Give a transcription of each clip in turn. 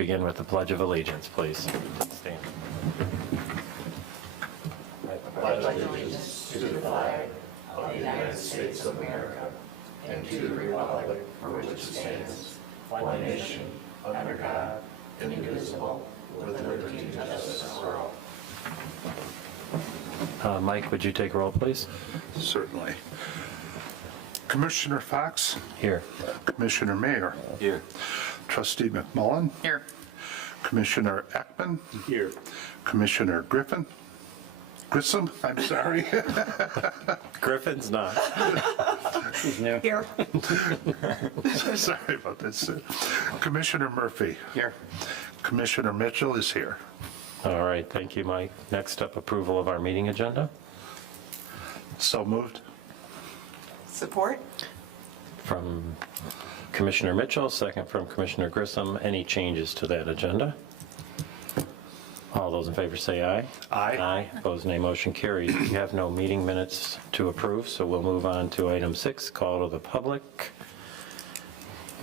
begin with the Pledge of Allegiance, please. Stand. Pledge allegiance to the flag of the United States of America and to the republic for which it stands, one nation, under God, indivisible, with liberty and justice for all. Mike, would you take roll, please? Certainly. Commissioner Fox? Here. Commissioner Mayer? Here. Trustee McMullen? Here. Commissioner Ekman? Here. Commissioner Grissom, I'm sorry. Griffin's not. Here. Sorry about this. Commissioner Murphy? Here. Commissioner Mitchell is here. All right, thank you, Mike. Next up, approval of our meeting agenda So moved. Support? from Commissioner Mitchell, second from Commissioner Grissom. Any changes to that agenda? All those in favor say aye. Aye. Aye. Opposed, nay. Motion carries. We have no meeting minutes to approve, so we'll move on to item 6, call to the public.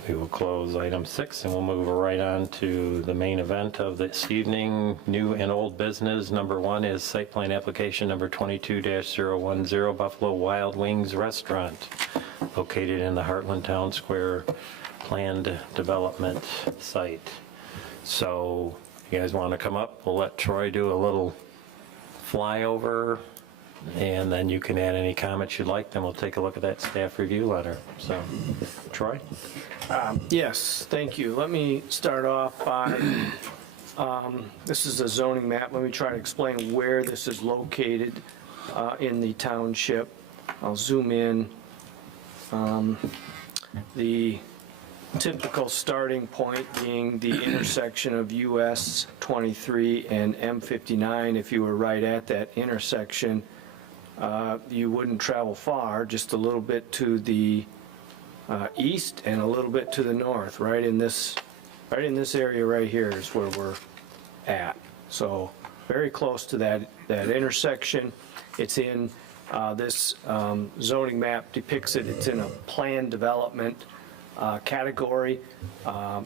We will close item 6 and we'll move right on to the main event of this evening, new and old business. Number 1 is site plan application number 22-010, Buffalo Wild Wings Restaurant, located in the Heartland Town Square planned development site. So, you guys want to come up? We'll let Troy do a little flyover, and then you can add any comments you'd like, then we'll take a look at that staff review letter. So, Troy? Yes, thank you. Let me start off by, this is a zoning map. Let me try to explain where this is located in the township. I'll zoom in. The typical starting point being the intersection of US 23 and M59. If you were right at that intersection, you wouldn't travel far, just a little bit to the east and a little bit to the north. Right in this area right here is where we're at. So very close to that intersection. It's in this zoning map depicts it. It's in a planned development category.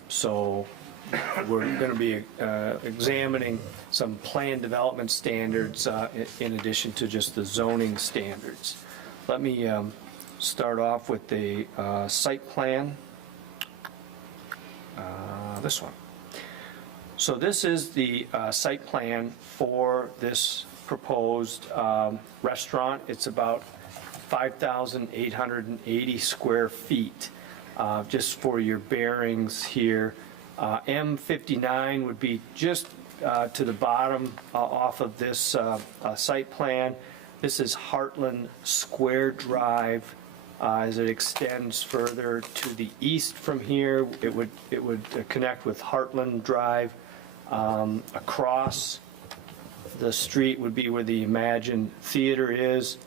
So we're going to be examining some planned development standards in addition to just the zoning standards. Let me start off with the site plan, this one. So this is the site plan for this proposed restaurant. It's about 5,880 square feet. Just for your bearings here, M59 would be just to the bottom off of this site plan. This is Heartland Square Drive. As it extends further to the east from here, it would connect with Heartland Drive. Across the street would be where the Imagine Theater is.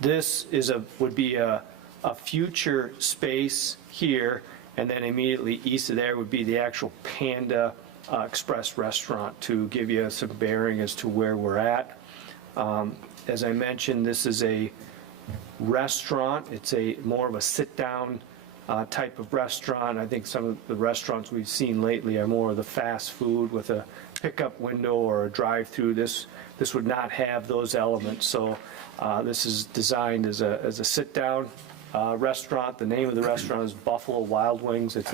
This would be a future space here, and then immediately east of there would be the actual Panda Express restaurant, to give you some bearing as to where we're at. As I mentioned, this is a restaurant. It's more of a sit-down type of restaurant. I think some of the restaurants we've seen lately are more of the fast food with a pickup window or a drive-through. This would not have those elements. So this is designed as a sit-down restaurant. The name of the restaurant is Buffalo Wild Wings. It's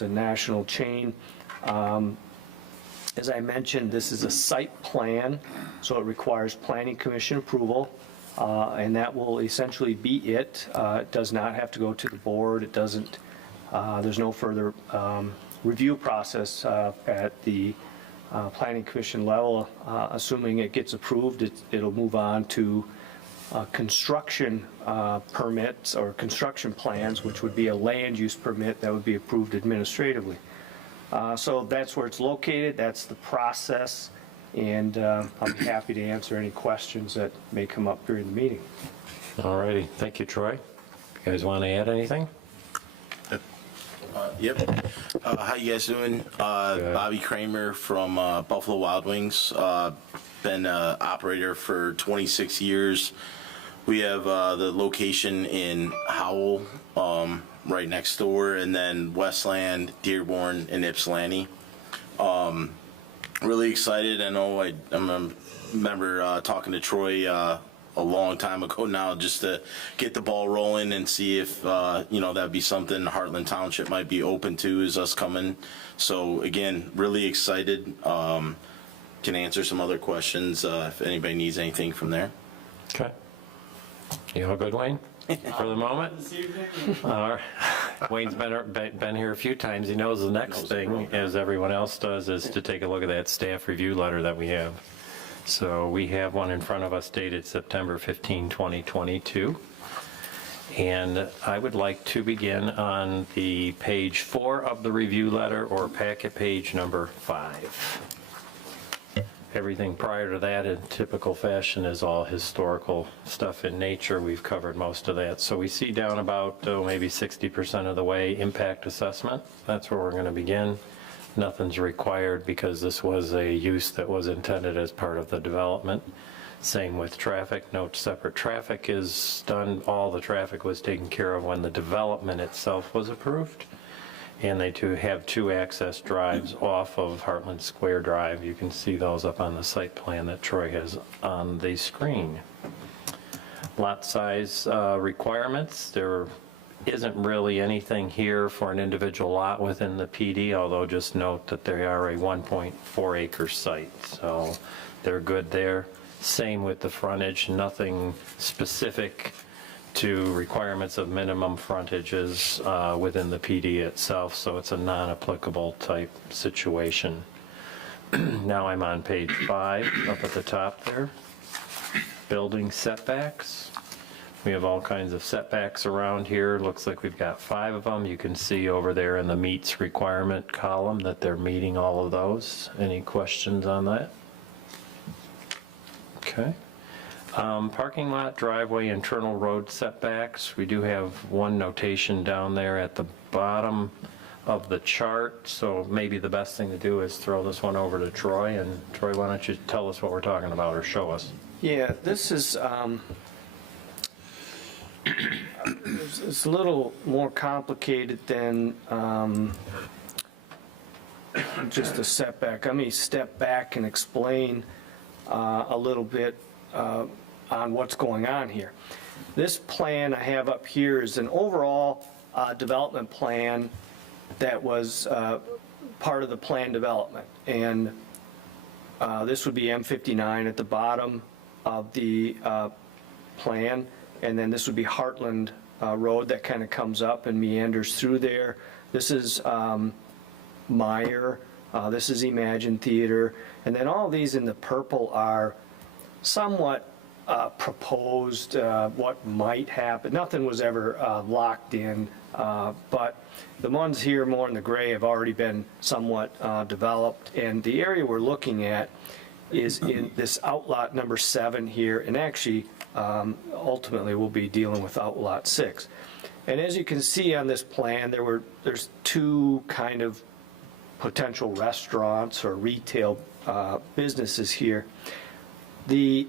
a national chain. As I mentioned, this is a site plan, so it requires planning commission approval. And that will essentially be it. It does not have to go to the board. It doesn't, there's no further review process at the planning commission level. Assuming it gets approved, it'll move on to construction permits or construction plans, which would be a land use permit that would be approved administratively. So that's where it's located. That's the process. And I'll be happy to answer any questions that may come up during the meeting. All righty, thank you, Troy. You guys want to add anything? Yep. How you guys doing? Bobby Kramer from Buffalo Wild Wings. Been an operator for 26 years. We have the location in Howell, right next door, and then Westland, Dearborn, and Ypsilanti. Really excited. I know I'm a remember talking to Troy a long time ago now, just to get the ball rolling and see if that'd be something Heartland Township might be open to, is us coming. So again, really excited. Can answer some other questions if anybody needs anything from there. Okay. You all good, Wayne, for the moment? All right. Wayne's been here a few times. He knows the next thing, as everyone else does, is to take a look at that staff review letter that we have. So we have one in front of us dated September 15, 2022. And I would like to begin on the page 4 of the review letter, or packet page number 5. Everything prior to that in typical fashion is all historical stuff in nature. We've covered most of that. So we see down about maybe 60% of the way impact assessment. That's where we're going to begin. Nothing's required because this was a use that was intended as part of the development. Same with traffic. No separate traffic is done. All the traffic was taken care of when the development itself was approved. And they have 2 access drives off of Heartland Square Drive. You can see those up on the site plan that Troy has on the screen. Lot size requirements. There isn't really anything here for an individual lot within the PD, although just note that they are a 1.4 acre site. So they're good there. Same with the frontage, nothing specific to requirements of minimum frontages within the PD itself, so it's a non-applicable type situation. Now I'm on page 5, up at the top there. Building setbacks. We have all kinds of setbacks around here. Looks like we've got 5 of them. You can see over there in the meets requirement column that they're meeting all of those. Any questions on that? Okay. Parking lot, driveway, internal road setbacks. We do have one notation down there at the bottom of the chart, so maybe the best thing to do is throw this one over to Troy. And Troy, why don't you tell us what we're talking about, or show us? Yeah, this is, it's a little more complicated than just a setback. Let me step back and explain a little bit on what's going on here. This plan I have up here is an overall development plan that was part of the plan development. And this would be M59 at the bottom of the plan. And then this would be Heartland Road that kind of comes up and meanders through there. This is Meyer. This is Imagine Theater. And then all these in the purple are somewhat proposed, what might happen. Nothing was ever locked in, but the ones here more in the gray have already been somewhat developed. And the area we're looking at is in this outlot number 7 here, and actually ultimately we'll be dealing with outlot 6. And as you can see on this plan, there's 2 kind of potential restaurants or retail businesses here. The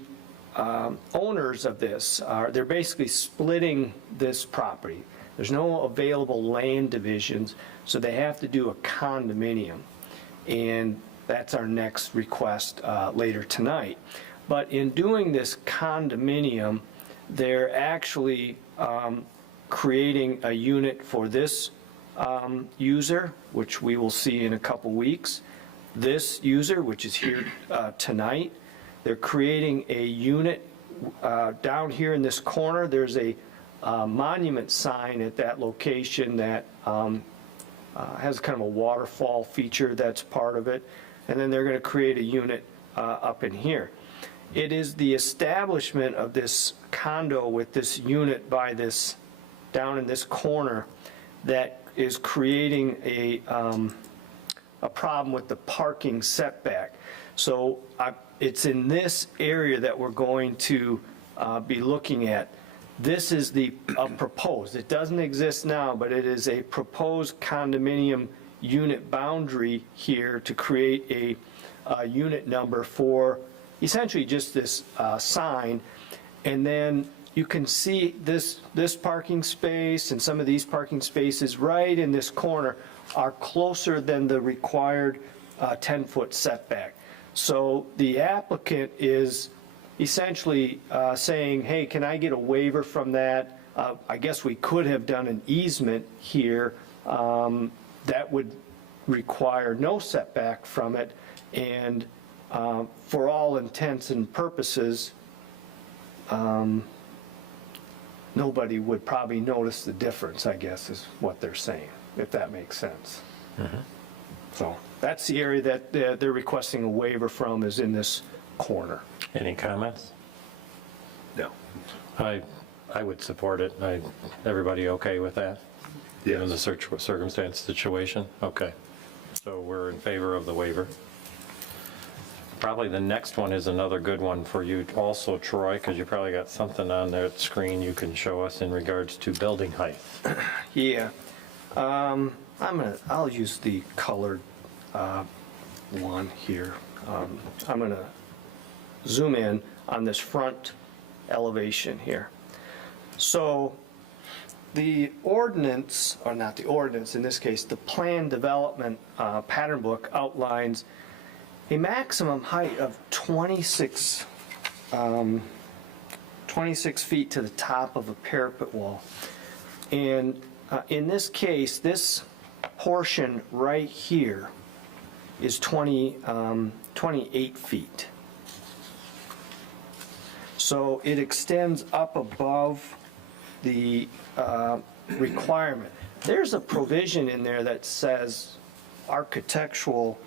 owners of this they're basically splitting this property. There's no available land divisions, so they have to do a condominium, and that's our next request later tonight. But in doing this condominium, they're actually creating a unit for this user, which we will see in a couple weeks. This user, which is here tonight, they're creating a unit down here in this corner. There's a monument sign at that location that has kind of a waterfall feature that's part of it. And then they're going to create a unit up in here. It is the establishment of this condo with this unit by this, down in this corner, that is creating a problem with the parking setback. So it's in this area that we're going to be looking at. This is the proposed. It doesn't exist now, but it is a proposed condominium unit boundary here to create a unit number for essentially just this sign. And then you can see this parking space and some of these parking spaces right in this corner are closer than the required 10-foot setback. So the applicant is essentially saying, hey, can I get a waiver from that? I guess we could have done an easement here that would require no setback from it, and for all intents and purposes, nobody would probably notice the difference, I guess, is what they're saying, if that makes sense. So that's the area that they're requesting a waiver from, is in this corner. Any comments? No. I would support it. Everybody okay with that? Given the circumstance situation? Okay. So we're in favor of the waiver. Probably the next one is another good one for you also, Troy, because you probably got something on that screen you can show us in regards to building height. Yeah. I'll use the colored one here. I'm gonna zoom in on this front elevation here. So the ordinance, or not the ordinance, in this case, the plan development pattern book outlines a maximum height of 26 feet to the top of a parapet wall. And in this case, this portion right here is 28 feet. So it extends up above the requirement. There's a provision in there that says architectural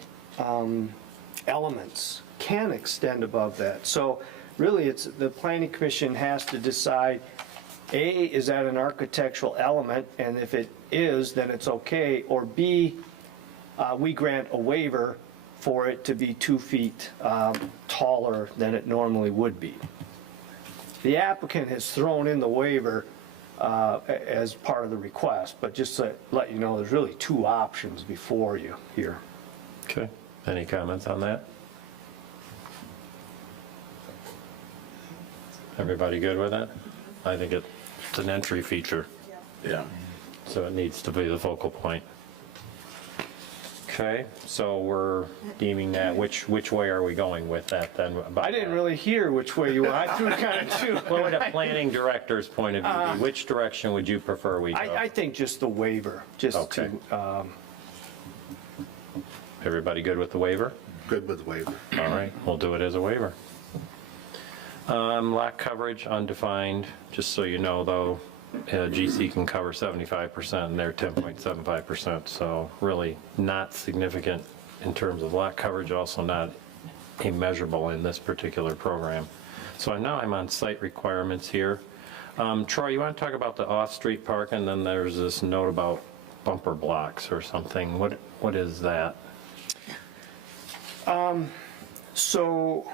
elements can extend above that. So really, it's the planning commission has to decide, A, is that an architectural element, and if it is, then it's okay, or B, we grant a waiver for it to be 2 feet taller than it normally would be. The applicant has thrown in the waiver as part of the request, but just to let you know, there's really two options before you here. Okay. Any comments on that? Everybody good with that? I think it's an entry feature, Yeah. so it needs to be the focal point. Okay, so we're deeming that, which way are we going with that then? I didn't really hear which way you went. I threw kind of two. What would a planning director's point of view be? Which direction would you prefer we go? I think just the waiver, just Okay. to, Everybody good with the waiver? Good with waiver. All right, we'll do it as a waiver. Lot coverage undefined, just so you know, though, GC can cover 75% and they're 10.75%, so really not significant in terms of lot coverage, also not immeasurable in this particular program. So now I'm on site requirements here. Troy, you want to talk about the off-street parking, and then there's this note about bumper blocks or something. What is that? so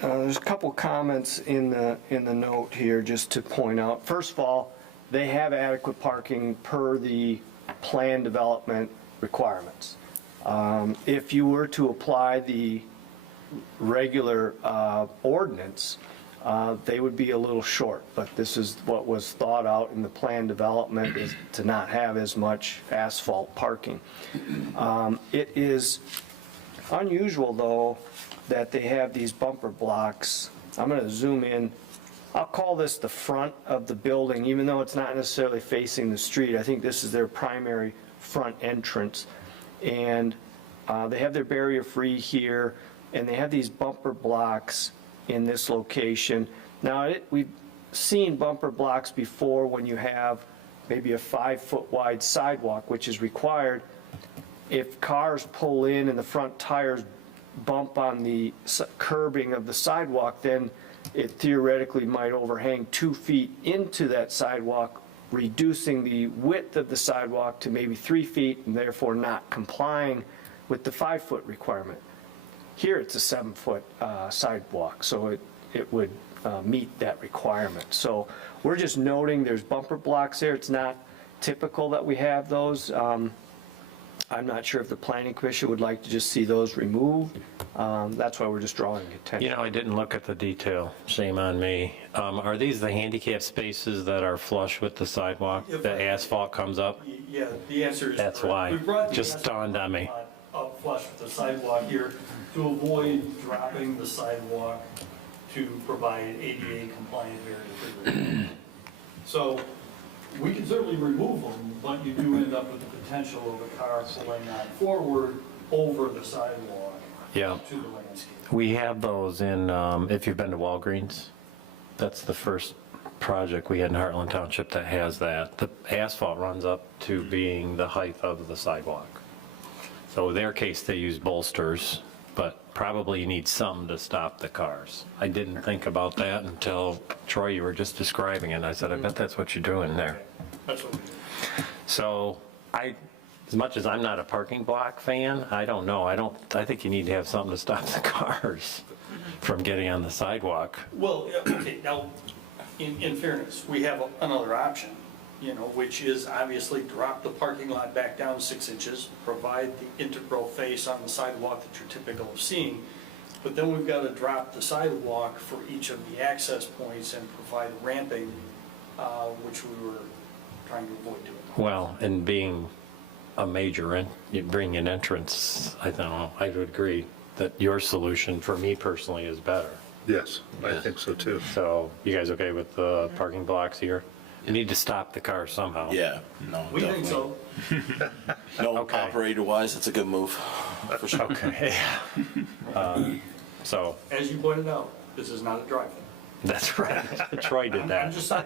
there's a couple comments in the note here just to point out. First of all, they have adequate parking per the plan development requirements. If you were to apply the regular ordinance, they would be a little short, but this is what was thought out in the plan development, is to not have as much asphalt parking. It is unusual, though, that they have these bumper blocks. I'm going to zoom in. I'll call this the front of the building, even though it's not necessarily facing the street. I think this is their primary front entrance. And they have their barrier-free here, and they have these bumper blocks in this location. Now, we've seen bumper blocks before when you have maybe a 5-foot wide sidewalk, which is required. If cars pull in and the front tires bump on the curbing of the sidewalk, then it theoretically might overhang 2 feet into that sidewalk, reducing the width of the sidewalk to maybe 3 feet, and therefore not complying with the 5-foot requirement. Here, it's a 7-foot sidewalk, so it would meet that requirement. So we're just noting there's bumper blocks there. It's not typical that we have those. I'm not sure if the planning commission would like to just see those removed. That's why we're just drawing attention. You know, I didn't look at the detail. Shame on me. Are these the handicap spaces that are flush with the sidewalk? The asphalt comes up? Yeah, the answer is. That's correct. why. We brought the Just asphalt dawned on me. Up flush with the sidewalk here to avoid dropping the sidewalk to provide ADA compliant area. So we can certainly remove them, but you do end up with the potential of a car pulling on forward over the sidewalk Yeah. to the landscape. We have those in, if you've been to Walgreens, that's the first project we had in Heartland Township that has that. The asphalt runs up to being the height of the sidewalk. So in their case, they use bolsters, but probably you need some to stop the cars. I didn't think about that until, Troy, you were just describing it, and I said, I bet that's what you're doing there. That's what we do. So as much as I'm not a parking block fan, I don't know. I think you need to have something to stop the cars from getting on the sidewalk. Well, yeah, okay, now, in fairness, we have another option, which is obviously drop the parking lot back down 6 inches, provide the integral face on the sidewalk that you're typical of seeing, but then we've got to drop the sidewalk for each of the access points and provide ramping, which we were trying to avoid doing. Well, and being a major, you bring an entrance, I don't know, I would agree that your solution, for me personally, is better. Yes, I think so too. So you guys okay with the parking blocks here? You need to stop the car somehow. Yeah, no, We think so. No, Okay. operator-wise, it's a good move, for sure. Okay. So, As you pointed out, this is not a drive-through. that's right. Troy did I'm that. just saying.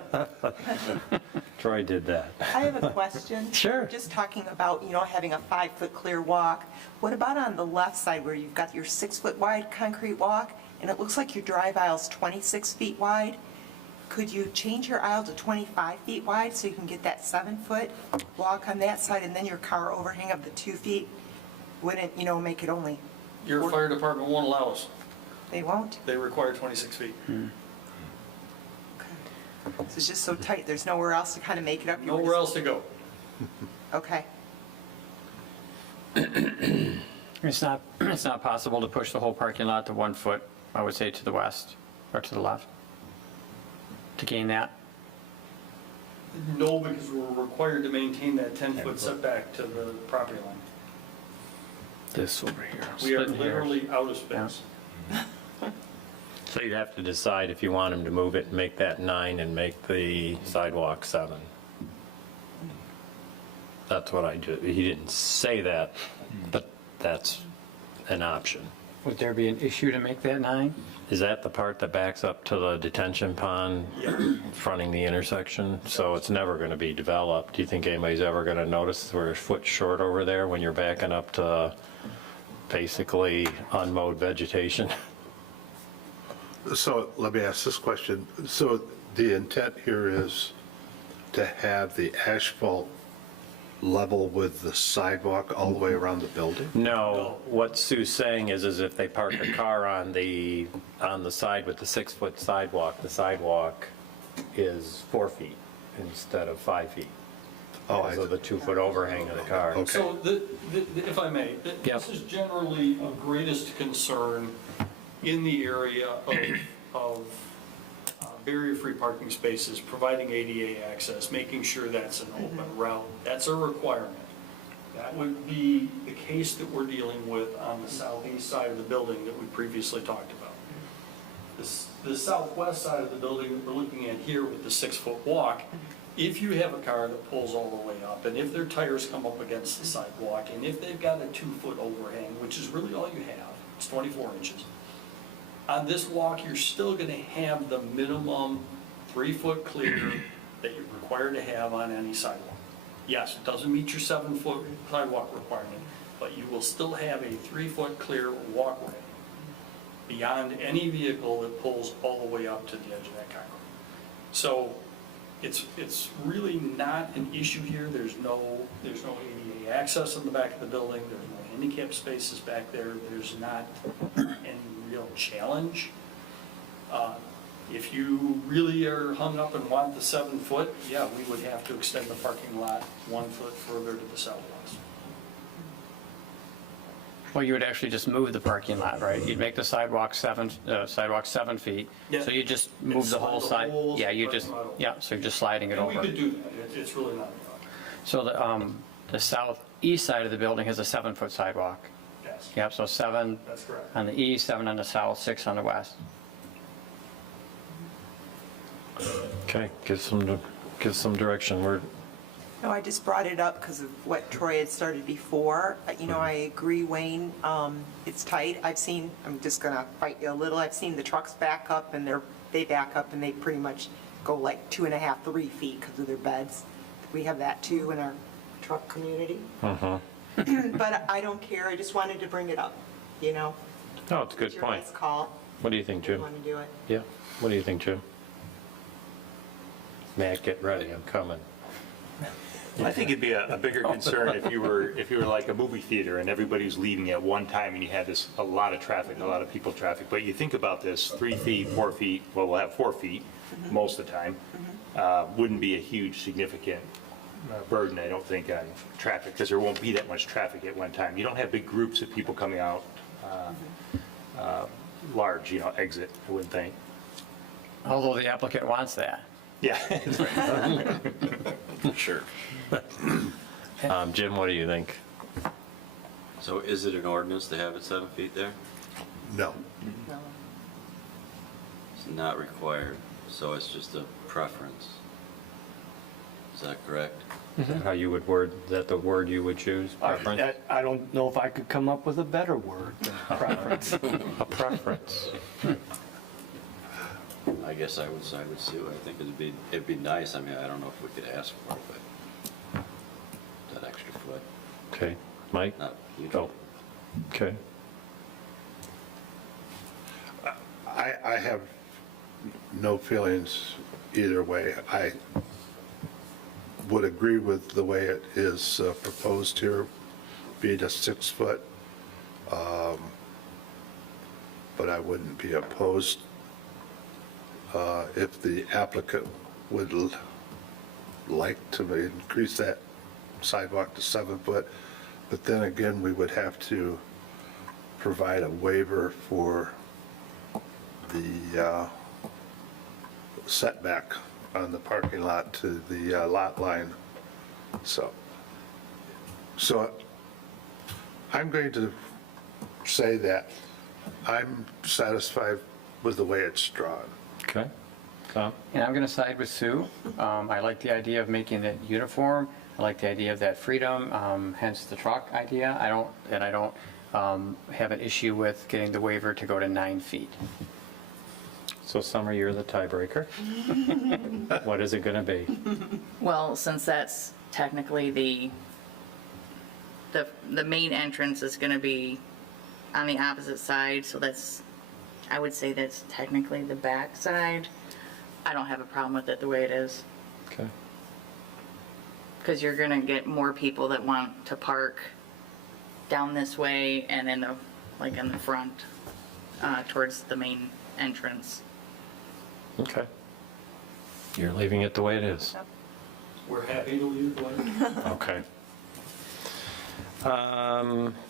Troy did that. I have a question. Sure. Just talking about, having a 5-foot clear walk. What about on the left side where you've got your 6-foot wide concrete walk and it looks like your drive aisle's 26 feet wide? Could you change your aisle to 25 feet wide so you can get that 7-foot walk on that side and then your car overhang of the 2 feet? Wouldn't, make it only, Your fire department won't allow us. they won't? They require 26 feet. Okay. So it's just so tight, there's nowhere else to kind of make it up? You were Nowhere else just- to go. Okay. It's not possible to push the whole parking lot to 1 foot, I would say, to the west or to the left, to gain that. No, because we're required to maintain that 10-foot setback to the property line. This over here. We are Splitting hairs. literally out of space. So you'd have to decide if you want him to move it and make that 9 and make the sidewalk 7. That's what I do. He didn't say that, but that's an option. Would there be an issue to make that 9? Is that the part that backs up to the detention pond fronting the intersection? So it's never going to be developed. Do you think anybody's ever going to notice we're a foot short over there when you're backing up to basically unmowed vegetation? So let me ask this question. So the intent here is to have the asphalt level with the sidewalk all the way around the building? No, what Sue's saying is if they park a car on the side with the 6-foot sidewalk, the sidewalk is 4 feet instead of 5 feet. Oh, Because of the 2-foot overhang of the car. Okay. So, if I may, this is generally of greatest concern in the area of barrier-free parking spaces, providing ADA access, making sure that's an open route. That's a requirement. That would be the case that we're dealing with on the southeast side of the building that we previously talked about. The southwest side of the building that we're looking at here with the 6-foot walk, if you have a car that pulls all the way up, and if their tires come up against the sidewalk, and if they've got a 2-foot overhang, which is really all you have, it's 24 inches, on this walk, you're still going to have the minimum 3-foot clear that you're required to have on any sidewalk. Yes, it doesn't meet your 7-foot sidewalk requirement, but you will still have a 3-foot clear walkway beyond any vehicle that pulls all the way up to the edge of that concrete. So it's really not an issue here. There's no ADA access in the back of the building. There's no handicap spaces back there. There's not any real challenge. If you really are hung up and want the 7-foot, yeah, we would have to extend the parking lot 1 foot further to the southwest. Well, you would actually just move the parking lot, right? You'd make the sidewalk 7 feet. Yeah. So you just move the whole slide side. the whole Yeah, you parking just, lot over. yeah, so you're just sliding it And we over. could do that. It's really not a problem. So the southeast side of the building has a 7-foot sidewalk. Yes, Yep, so 7 that's correct. on the east, 7 on the south, 6 on the west. Okay, give some direction. No, I just brought it up because of what Troy had started before. You know, I agree, Wayne, it's tight. I'm just going to fight you a little. I've seen the trucks back up and they back up and they pretty much go like 2.5, 3 feet because of their beds. We have that too in our truck community. But I don't care. I just wanted to bring it up, you know? Oh, it's a good It's your point. guys' call. What do you think, If you Jim? want to do it. Yeah, what do you think, Jim? Matt, get ready, I'm coming. I think it'd be a bigger concern if you were like a movie theater and everybody's leaving at one time and you had a lot of traffic, a lot of people traffic. But you think about this, 3 feet, 4 feet, well, we'll have 4 feet most of the time, wouldn't be a huge significant burden, I don't think, on traffic, because there won't be that much traffic at one time. You don't have big groups of people coming out, large, exit, I wouldn't think. Although the applicant wants that. Yeah. Sure. Jim, what do you think? So is it an ordinance to have it 7 feet there? No. No. It's not required, so it's just a preference. Is that correct? How you would word, is that the word you would choose? Preference? I don't know if I could come up with a better word than preference. A preference. I guess I would side with Sue. I think it'd be nice. I mean, I don't know if we could ask for it, but that extra foot, Okay, Mike? not huge. Go. Okay. I have no feelings either way. I would agree with the way it is proposed here, being a 6 foot. But I wouldn't be opposed if the applicant would like to increase that sidewalk to 7 foot. But then again, we would have to provide a waiver for the setback on the parking lot to the lot line. So I'm going to say that I'm satisfied with the way it's drawn. Okay. Tom? And I'm going to side with Sue. I like the idea of making it uniform. I like the idea of that freedom, hence the truck idea. I don't have an issue with getting the waiver to go to 9 feet. So Summer, you're the tiebreaker. What is it going to be? Well, since that's technically the main entrance is going to be on the opposite side, so I would say that's technically the back side. I don't have a problem with it the way it is, Okay. because you're going to get more people that want to park down this way and in the front towards the main entrance. Okay. You're leaving it the way it is. We're happy to leave it blank. Okay.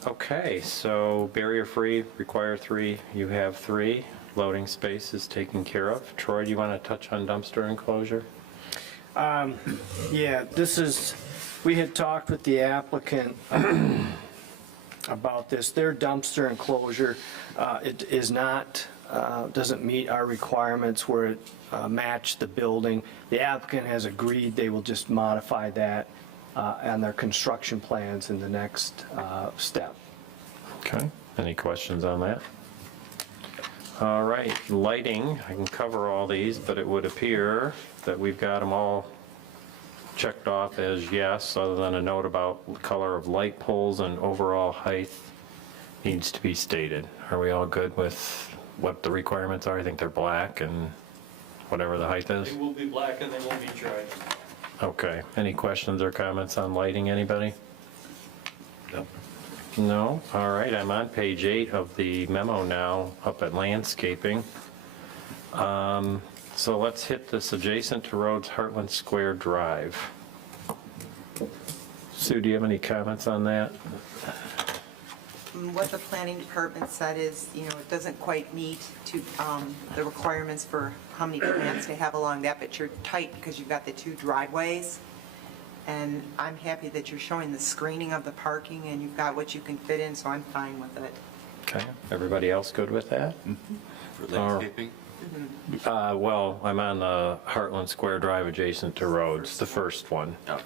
Okay, so barrier-free, require 3, you have 3. Loading space is taken care of. Troy, do you want to touch on dumpster enclosure? Yeah, we had talked with the applicant about this. Their dumpster enclosure, it is not, doesn't meet our requirements where it match the building. The applicant has agreed they will just modify that on their construction plans in the next step. Okay, any questions on that? All right, lighting, I can cover all these, but it would appear that we've got them all checked off as yes, other than a note about color of light poles and overall height needs to be stated. Are we all good with what the requirements are? I think they're black and whatever the height is. They will be black and they will be tried. Okay, any questions or comments on lighting, anybody? No. No? All right, I'm on page 8 of the memo now, up at landscaping. So let's hit this adjacent to Rhodes Heartland Square Drive. Sue, do you have any comments on that? what the planning department said is, it doesn't quite meet to the requirements for how many plants to have along that, but you're tight because you've got the two driveways. And I'm happy that you're showing the screening of the parking and you've got what you can fit in, so I'm fine with it. Okay, everybody else good with that? For landscaping? Well, I'm on the Heartland Square Drive adjacent to roads, the first one. Oh.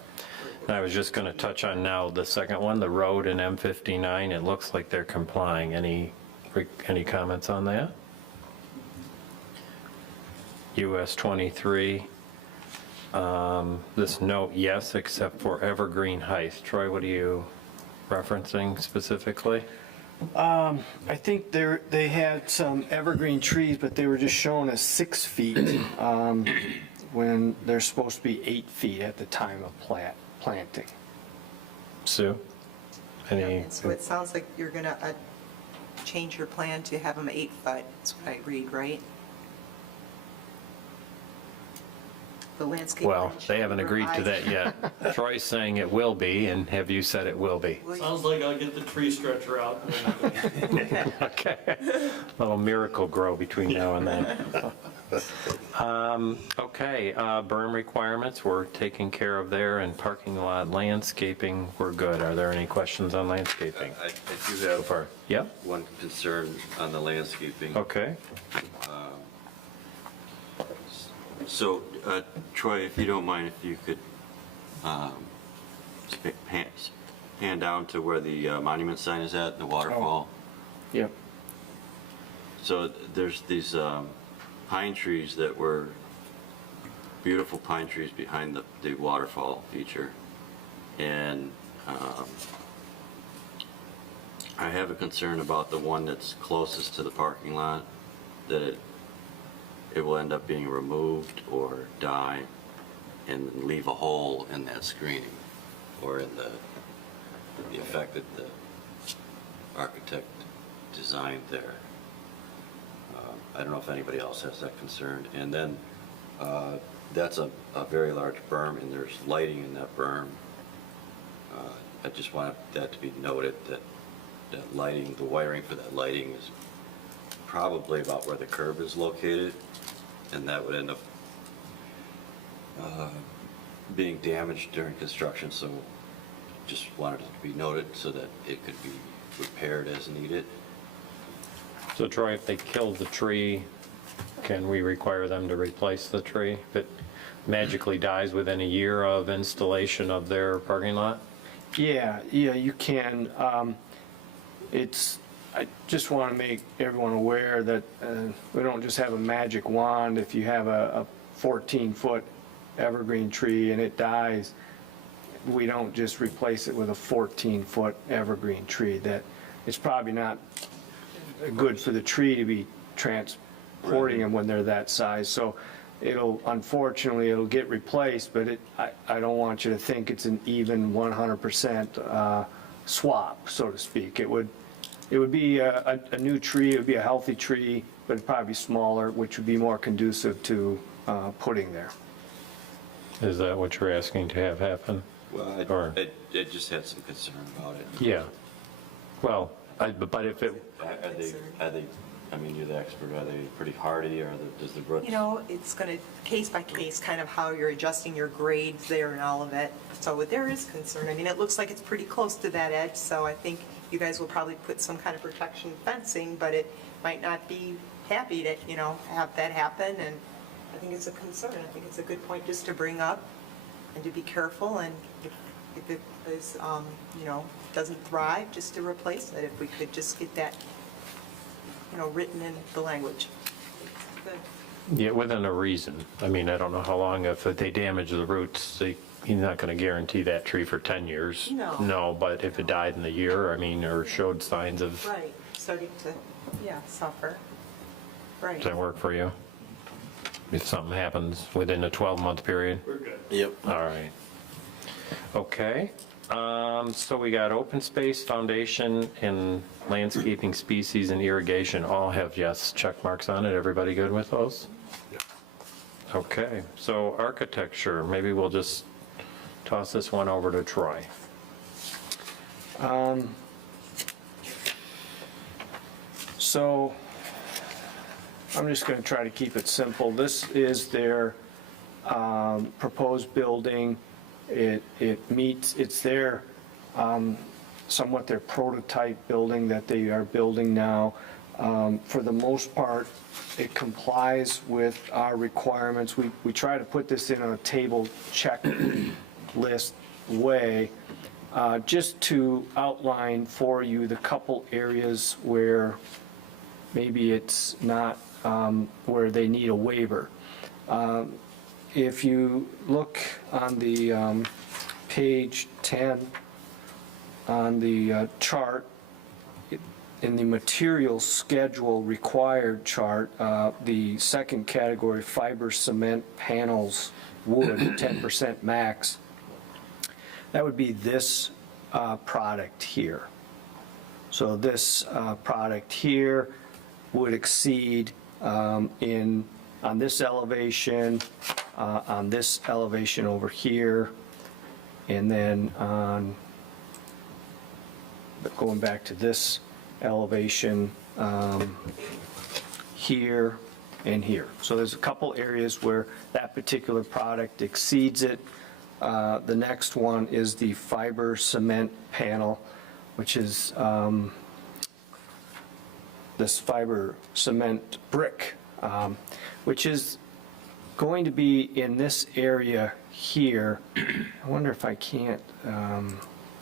And I was just going to touch on now the second one, the road in M59. It looks like they're complying. Any comments on that? US 23. This note, yes, except for Evergreen Heights. Troy, what are you referencing specifically? I think they had some evergreen trees, but they were just shown as 6 feet when they're supposed to be 8 feet at the time of planting. Sue? Any? And so it sounds like you're going to change your plan to have them 8 foot, that's what I read, right? The landscape. Well, plan they haven't should agreed to revise. that yet. Troy's saying it will be, and have you said it will be? Will you- Sounds like I'll get the tree stretcher out. Okay. Little miracle grow between now and then. Okay, berm requirements, we're taking care of there, and parking lot landscaping, we're good. Are there any questions on landscaping? I do So have far? Yep, one concern on the landscaping. okay. So, Troy, if you don't mind, if you could pan down to where the monument sign is at, the waterfall. Yep. So there's these pine trees that were beautiful pine trees behind the waterfall feature. And I have a concern about the one that's closest to the parking lot, that it will end up being removed or die and leave a hole in that screening or in the effect that the architect designed there. I don't know if anybody else has that concern. And then that's a very large berm, and there's lighting in that berm. I just want that to be noted, that lighting, the wiring for that lighting is probably about where the curb is located, and that would end up being damaged during construction, so just wanted it to be noted so that it could be repaired as needed. So Troy, if they killed the tree, can we require them to replace the tree? If it magically dies within a year of installation of their parking lot? Yeah, you can. I just want to make everyone aware that we don't just have a magic wand. If you have a 14-foot evergreen tree and it dies, we don't just replace it with a 14-foot evergreen tree. That it's probably not good for the tree to be transporting them when they're that size. So unfortunately, it'll get replaced, but I don't want you to think it's an even 100% swap, so to speak. It would be a new tree, it would be a healthy tree, but it'd probably be smaller, which would be more conducive to putting there. Is that what you're asking to have happen? Well, Or- I just had some concern about it. Yeah. Well, but if it, Are they, I mean, you're the expert, are they pretty hardy, or does the roots? It's going to, case by case, kind of how you're adjusting your grades there and all of it. So there is concern. I mean, it looks like it's pretty close to that edge, so I think you guys will probably put some kind of protection fencing, but it might not be happy to, have that happen, and I think it's a concern. I think it's a good point just to bring up and to be careful, and if it is, doesn't thrive, just to replace it. If we could just get that, written in the language. Good. yeah, within a reason. I mean, I don't know how long, if they damage the roots, you're not going to guarantee that tree for 10 years. No. No, but if it died in the year, I mean, or showed signs of, Right, starting to, suffer. Right. does that work for you? If something happens within a 12-month period? We're good. Yep. All right. Okay, so we got open space, foundation, and landscaping, species, and irrigation all have yes check marks on it. Everybody good with those? Okay, so architecture, maybe we'll just toss this one over to Troy. So I'm just going to try to keep it simple. This is their proposed building. It's their, somewhat their prototype building that they are building now. For the most part, it complies with our requirements. We try to put this in a table checklist way, just to outline for you the couple areas where maybe it's not, where they need a waiver. If you look on the page 10 on the chart, in the material schedule required chart, the second category, fiber cement panels, wood, 10% max, that would be this product here. So this product here would exceed on this elevation over here, and then on, going back to this elevation here and here. So there's a couple areas where that particular product exceeds it. The next one is the fiber cement panel, which is this fiber cement brick, which is going to be in this area here. I wonder if I can't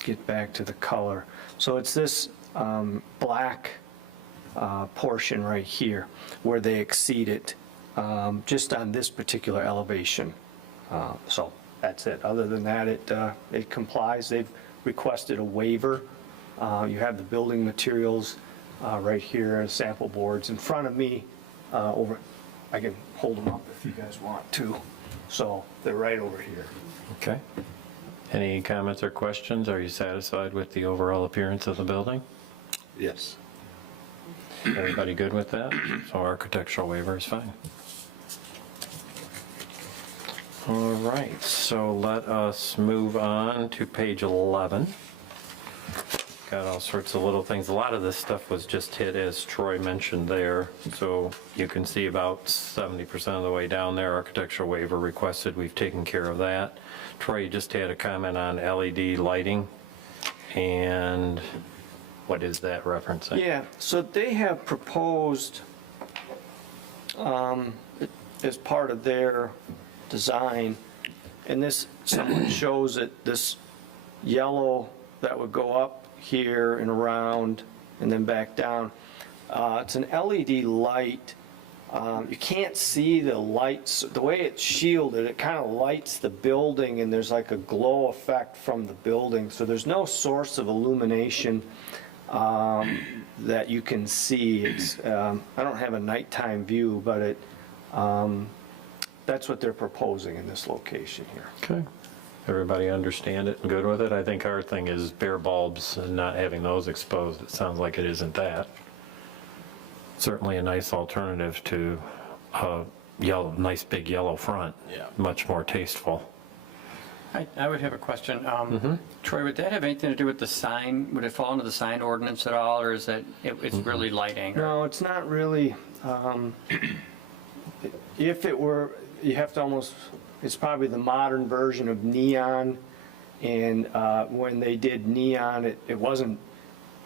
get back to the color. So it's this black portion right here where they exceed it, just on this particular elevation. So that's it. Other than that, it complies. They've requested a waiver. You have the building materials right here, sample boards in front of me. I can hold them up if you guys want to. So they're right over here. Okay. Any comments or questions? Are you satisfied with the overall appearance of the building? Yes. Everybody good with that? So architectural waiver is fine. All right, so let us move on to page 11. Got all sorts of little things. A lot of this stuff was just hit, as Troy mentioned there. So you can see about 70% of the way down there, architectural waiver requested. We've taken care of that. Troy, you just had a comment on LED lighting, and what is that referencing? Yeah, so they have proposed, as part of their design, and this somewhat shows it, this yellow that would go up here and around and then back down. It's an LED light. You can't see the lights. The way it's shielded, it kind of lights the building, and there's like a glow effect from the building. So there's no source of illumination that you can see. It's, I don't have a nighttime view, but that's what they're proposing in this location here. Okay. Everybody understand it and good with it? I think our thing is bare bulbs and not having those exposed. It sounds like it isn't that. Certainly a nice alternative to a nice big yellow front. Yeah. Much more tasteful. I would have a question. Troy, would that have anything to do with the sign? Would it fall under the sign ordinance at all, or is that, it's really lighting? No, it's not really. If it were, you have to almost, it's probably the modern version of neon. And when they did neon, it wasn't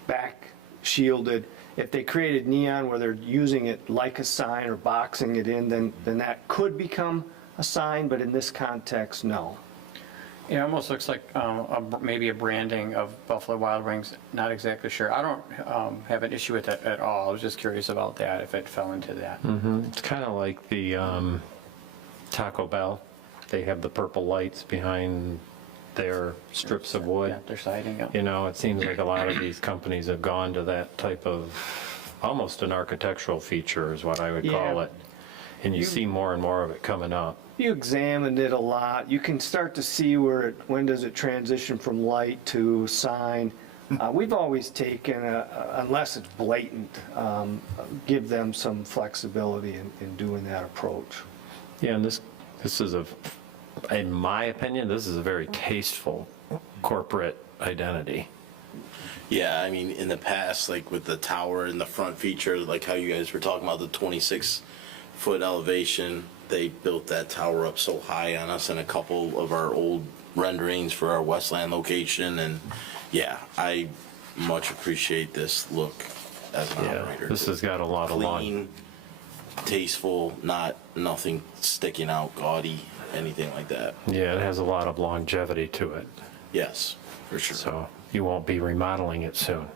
back shielded. If they created neon where they're using it like a sign or boxing it in, then that could become a sign, but in this context, no. It almost looks like maybe a branding of Buffalo Wild Wings. Not exactly sure. I don't have an issue with that at all. I was just curious about that, if it fell into that. It's kind of like the Taco Bell. They have the purple lights behind their strips of wood. Yeah, they're siding, yeah. You know, it seems like a lot of these companies have gone to that type of, almost an architectural feature is what I would call Yeah. it. And you see more and more of it coming up. You examined it a lot. You can start to see when does it transition from light to sign. We've always taken, unless it's blatant, give them some flexibility in doing that approach. Yeah, and this is in my opinion, this is a very tasteful corporate identity. Yeah, I mean, in the past, like with the tower in the front feature, like how you guys were talking about the 26-foot elevation, they built that tower up so high on us in a couple of our old renderings for our Westland location, and yeah, I much appreciate this look as an Yeah, operator. this has got a lot of long, Clean, tasteful, nothing sticking out, gaudy, anything like that. yeah, it has a lot of longevity to it, Yes, for sure. so you won't be remodeling it soon.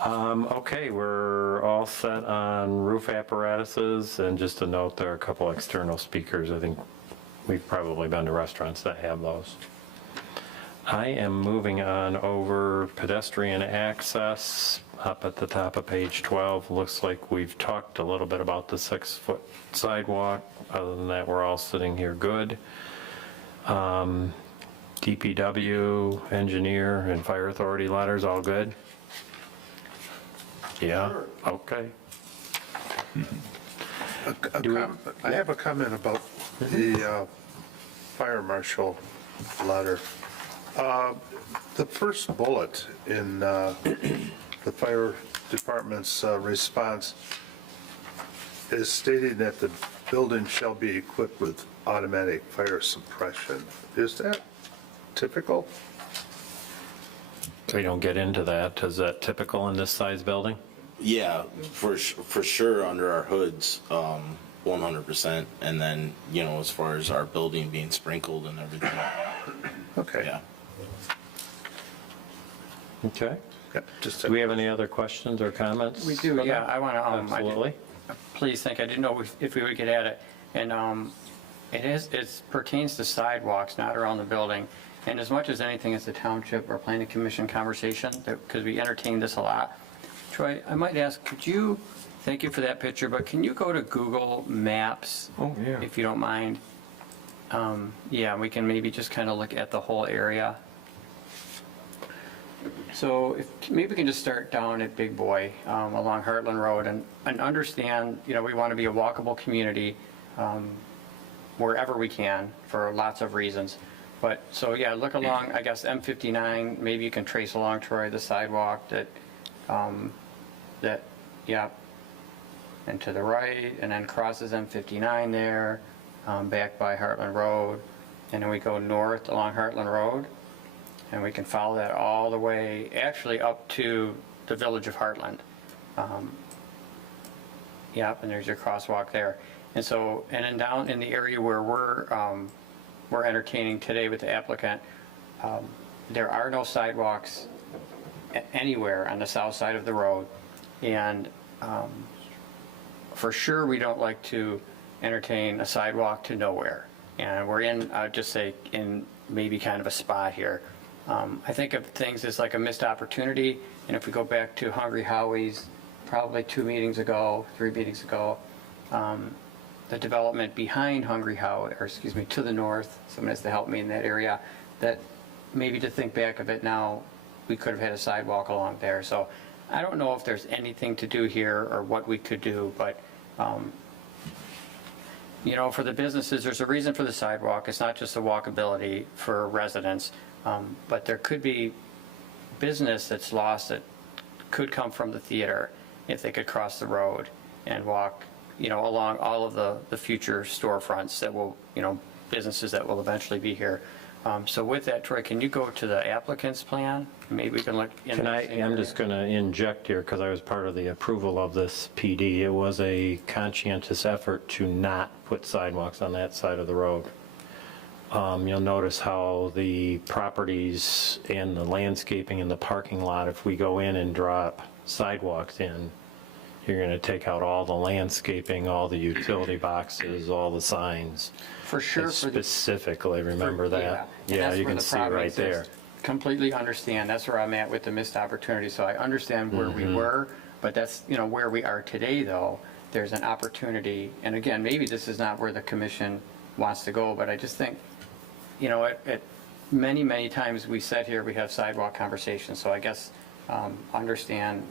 Okay, we're all set on roof apparatuses, and just a note, there are a couple external speakers. I think we've probably been to restaurants that have those. I am moving on over pedestrian access up at the top of page 12. Looks like we've talked a little bit about the 6-foot sidewalk. Other than that, we're all sitting here good. DPW, engineer, and fire authority letters, all good? Yeah, okay. I have a comment about the fire marshal letter. The first bullet in the fire department's response is stating that the building shall be equipped with automatic fire suppression. Is that typical? We don't get into that. Is that typical in this size building? Yeah, for sure under our hoods, 100%. And then, you know, as far as our building being sprinkled and everything, Okay. yeah. Yeah, just Do we have any other questions or comments? We do, yeah, I want to, Absolutely. please think, I didn't know if we would get at it. And it pertains to sidewalks, not around the building. And as much as anything, it's the township or planning commission conversation, because we entertain this a lot. Troy, I might ask, thank you for that picture, but can you go to Google Maps? Oh, yeah. If you don't mind? Yeah, we can maybe just kind of look at the whole area. So maybe we can just start down at Big Boy along Heartland Road and understand, you know, we want to be a walkable community wherever we can for lots of reasons. But, so yeah, look along, I guess, M59, maybe you can trace along, Troy, the sidewalk yeah, and to the right, and then crosses M59 there, back by Heartland Road, and then we go north along Heartland Road, and we can follow that all the way, actually up to the village of Heartland. Yep, and there's your crosswalk there. And so, and then down in the area where we're entertaining today with the applicant, there are no sidewalks anywhere on the south side of the road. And for sure, we don't like to entertain a sidewalk to nowhere. And we're in, I'd just say, in maybe kind of a spot here. I think of things as like a missed opportunity. And if we go back to Hungry Howie's, probably 3 meetings ago, the development behind Hungry Howie, or excuse me, to the north, someone has to help me in that area, that maybe to think back of it now, we could have had a sidewalk along there. So I don't know if there's anything to do here or what we could do, but you know, for the businesses, there's a reason for the sidewalk. It's not just the walkability for residents, but there could be business that's lost that could come from the theater if they could cross the road and walk, you know, along all of the future storefronts that will, you know, businesses that will eventually be here. So with that, Troy, can you go to the applicant's plan? Maybe we can look in. I'm just going to inject here because I was part of the approval of this PD. It was a conscientious effort to not put sidewalks on that side of the road. You'll notice how the properties and the landscaping in the parking lot, if we go in and drop sidewalks in, you're going to take out all the landscaping, all the utility boxes, all the signs. For sure. Specifically, remember that? And Yeah, that's you where can the see right province there. is. Completely understand. That's where I'm at with the missed opportunity. So I understand where we were, but that's, you know, where we are today, though. There's an opportunity. And again, maybe this is not where the commission wants to go, but I just think, you know, at many, many times we sit here, we have sidewalk conversations. So I guess understand,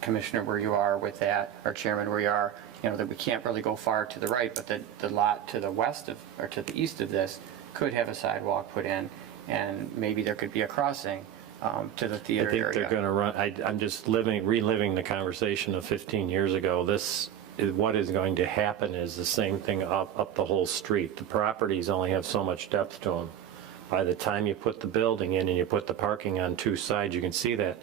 Commissioner, where you are with that, or Chairman, where you are, you know, that we can't really go far to the right, but the lot to the west of, or to the east of this could have a sidewalk put in, and maybe there could be a crossing to the I theater think area. they're going to run, I'm just reliving the conversation of 15 years ago. What is going to happen is the same thing up the whole street. The properties only have so much depth to them. By the time you put the building in and you put the parking on two sides, you can see that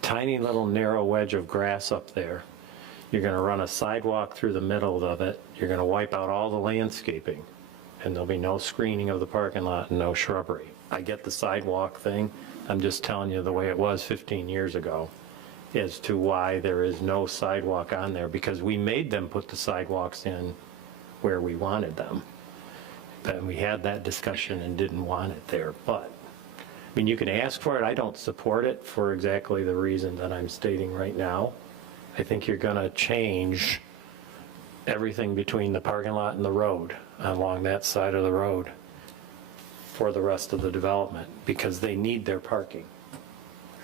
tiny little narrow wedge of grass up there. You're going to run a sidewalk through the middle of it. You're going to wipe out all the landscaping, and there'll be no screening of the parking lot and no shrubbery. I get the sidewalk thing. I'm just telling you the way it was 15 years ago as to why there is no sidewalk on there, because we made them put the sidewalks in where we wanted them. And we had that discussion and didn't want it there. But, I mean, you can ask for it. I don't support it for exactly the reason that I'm stating right now. I think you're going to change everything between the parking lot and the road, along that side of the road, for the rest of the development, because they need their parking.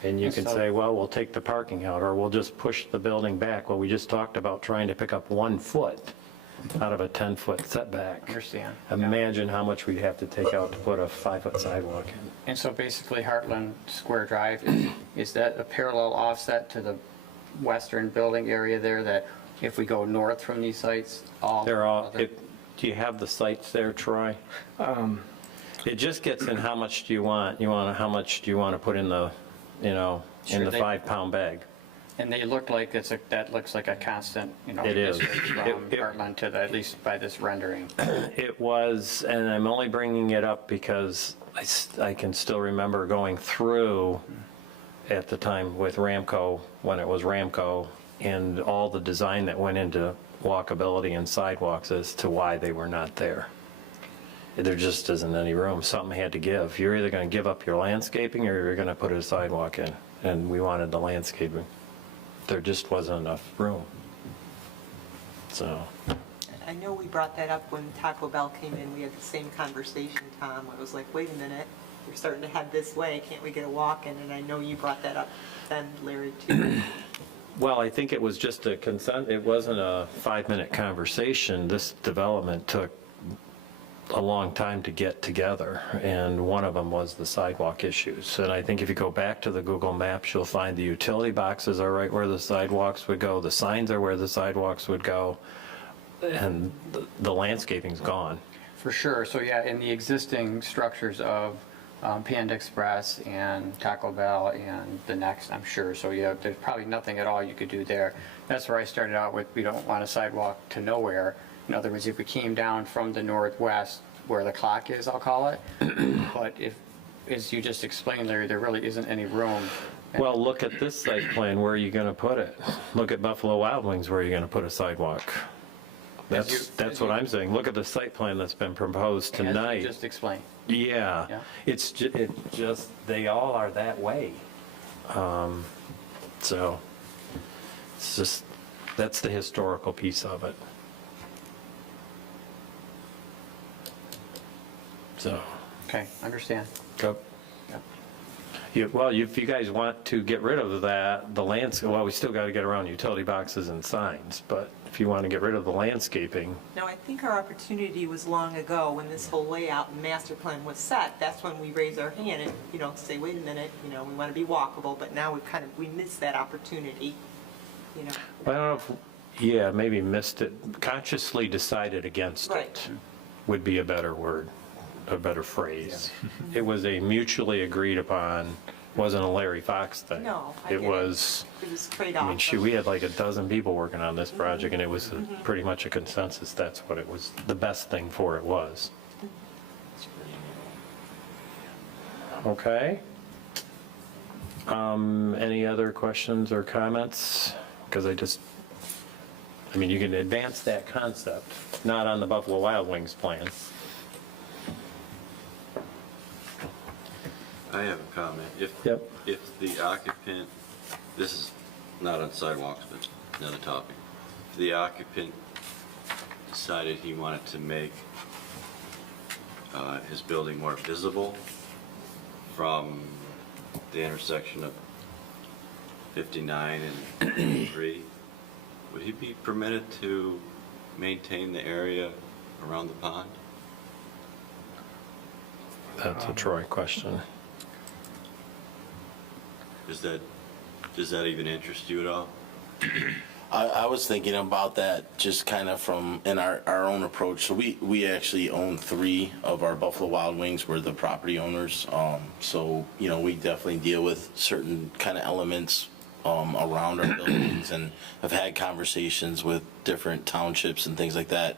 And you can say, well, we'll take the parking out, or we'll just push the building back. Well, we just talked about trying to pick up 1 foot out of a 10-foot setback. Understand. Imagine how much we'd have to take out to put a 5-foot sidewalk in. And so basically Heartland Square Drive, is that a parallel offset to the western building area there, that if we go north from these sites, all? They're all, other- do you have the sites there, Troy? It just gets in how much do you want? How much do you want to put in the, in Sure, the they- 5-pound bag? And they look like that looks like a constant, It is. distance from It- Heartland to the, at least by this rendering. It was, and I'm only bringing it up because I can still remember going through at the time with Ramco, when it was Ramco, and all the design that went into walkability and sidewalks as to why they were not there. There just isn't any room. Something had to give. You're either going to give up your landscaping or you're going to put a sidewalk in. And we wanted the landscaping. There just wasn't enough room. So, I know we brought that up when Taco Bell came in, we had the same conversation, Tom. It was like, wait a minute, we're starting to head this way, can't we get a walk in? And I know you brought that up then, Larry, too. well, I think it was just a consent, it wasn't a 5-minute conversation. This development took a long time to get together, and one of them was the sidewalk issues. And I think if you go back to the Google Maps, you'll find the utility boxes are right where the sidewalks would go, the signs are where the sidewalks would go, and the landscaping's gone. For sure. So yeah, in the existing structures of Panda Express and Taco Bell and the next, I'm sure. So yeah, there's probably nothing at all you could do there. That's where I started out with, we don't want a sidewalk to nowhere. In other words, if we came down from the northwest, where the clock is, I'll call it, but if, as you just explained, Larry, there really isn't any room. Well, look at this site plan, where are you gonna put it? Look at Buffalo Wild Wings, where are you gonna put a sidewalk? That's what I'm saying. Look at the site plan that's been proposed As you tonight. just explained. Yeah, Yeah. it's just, they all are that way. So, it's just, that's the historical piece of it. So, Okay, understand. go. Well, if you guys want to get rid of that, the landscape, well, we still got to get around utility boxes and signs, but if you want to get rid of the landscaping, Now, I think our opportunity was long ago, when this whole layout and master plan was set. That's when we raised our hand and, say, wait a minute, we want to be walkable, but now we missed that opportunity, I don't know if, yeah, maybe missed it, consciously decided against Right. it would be a better word, a better phrase. It was a mutually agreed upon, wasn't a Larry Fox thing. No, I It get it. was, It was trade-off. I mean, shoot, we had like a dozen people working on this project, and it was pretty much a consensus, that's what it was, the best thing for it was. Okay. Any other questions or comments? Because I mean, you can advance that concept, not on the Buffalo Wild Wings plan. I have a comment. Yep. If the occupant, this is not on sidewalks, but another topic. If the occupant decided he wanted to make his building more visible from the intersection of 59 and 53, would he be permitted to maintain the area around the pond? That's a Troy question. Does that even interest you at all? I was thinking about that just kind of from, in our own approach. So we actually own 3 of our Buffalo Wild Wings. We're the property owners. So, you know, we definitely deal with certain kind of elements around our buildings, and have had conversations with different townships and things like that.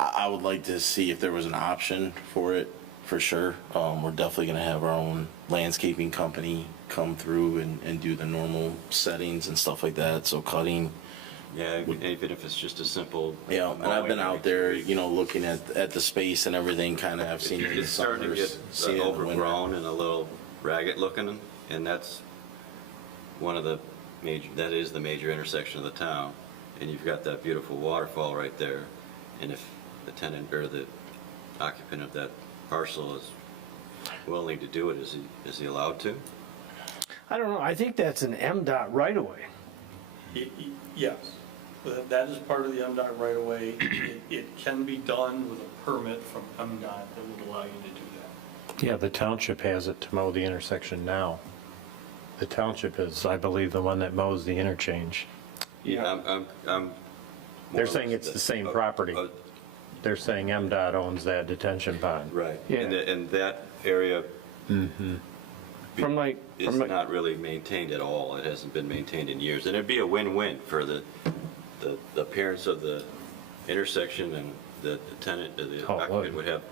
I would like to see if there was an option for it, for sure. We're definitely going to have our own landscaping company come through and do the normal settings and stuff like that. So cutting. Yeah, even if it's just a simple. Yeah, and I've been out there, you know, looking at the space and everything, kind of, I've seen it in the It's starting to summers, get seen it in the winter. overgrown and a little ragged looking, and that's one of the major, that is the major intersection of the town. And you've got that beautiful waterfall right there. And if the tenant or the occupant of that parcel is willing to do it, is he allowed to? I don't know, I think that's an MDOT right away. Yes, that is part of the MDOT right away. It can be done with a permit from MDOT that would allow you to do that. Yeah, the township has it to mow the intersection now. The township is, I believe, the one that mows the interchange. I'm They're saying it's the same property. They're saying MDOT owns that detention pond. Right. Yeah. And that area From like, is not really maintained at all. It hasn't been maintained in years. And it'd be a win-win for the appearance of the intersection, and the tenant, the Oh, it occupant would. would have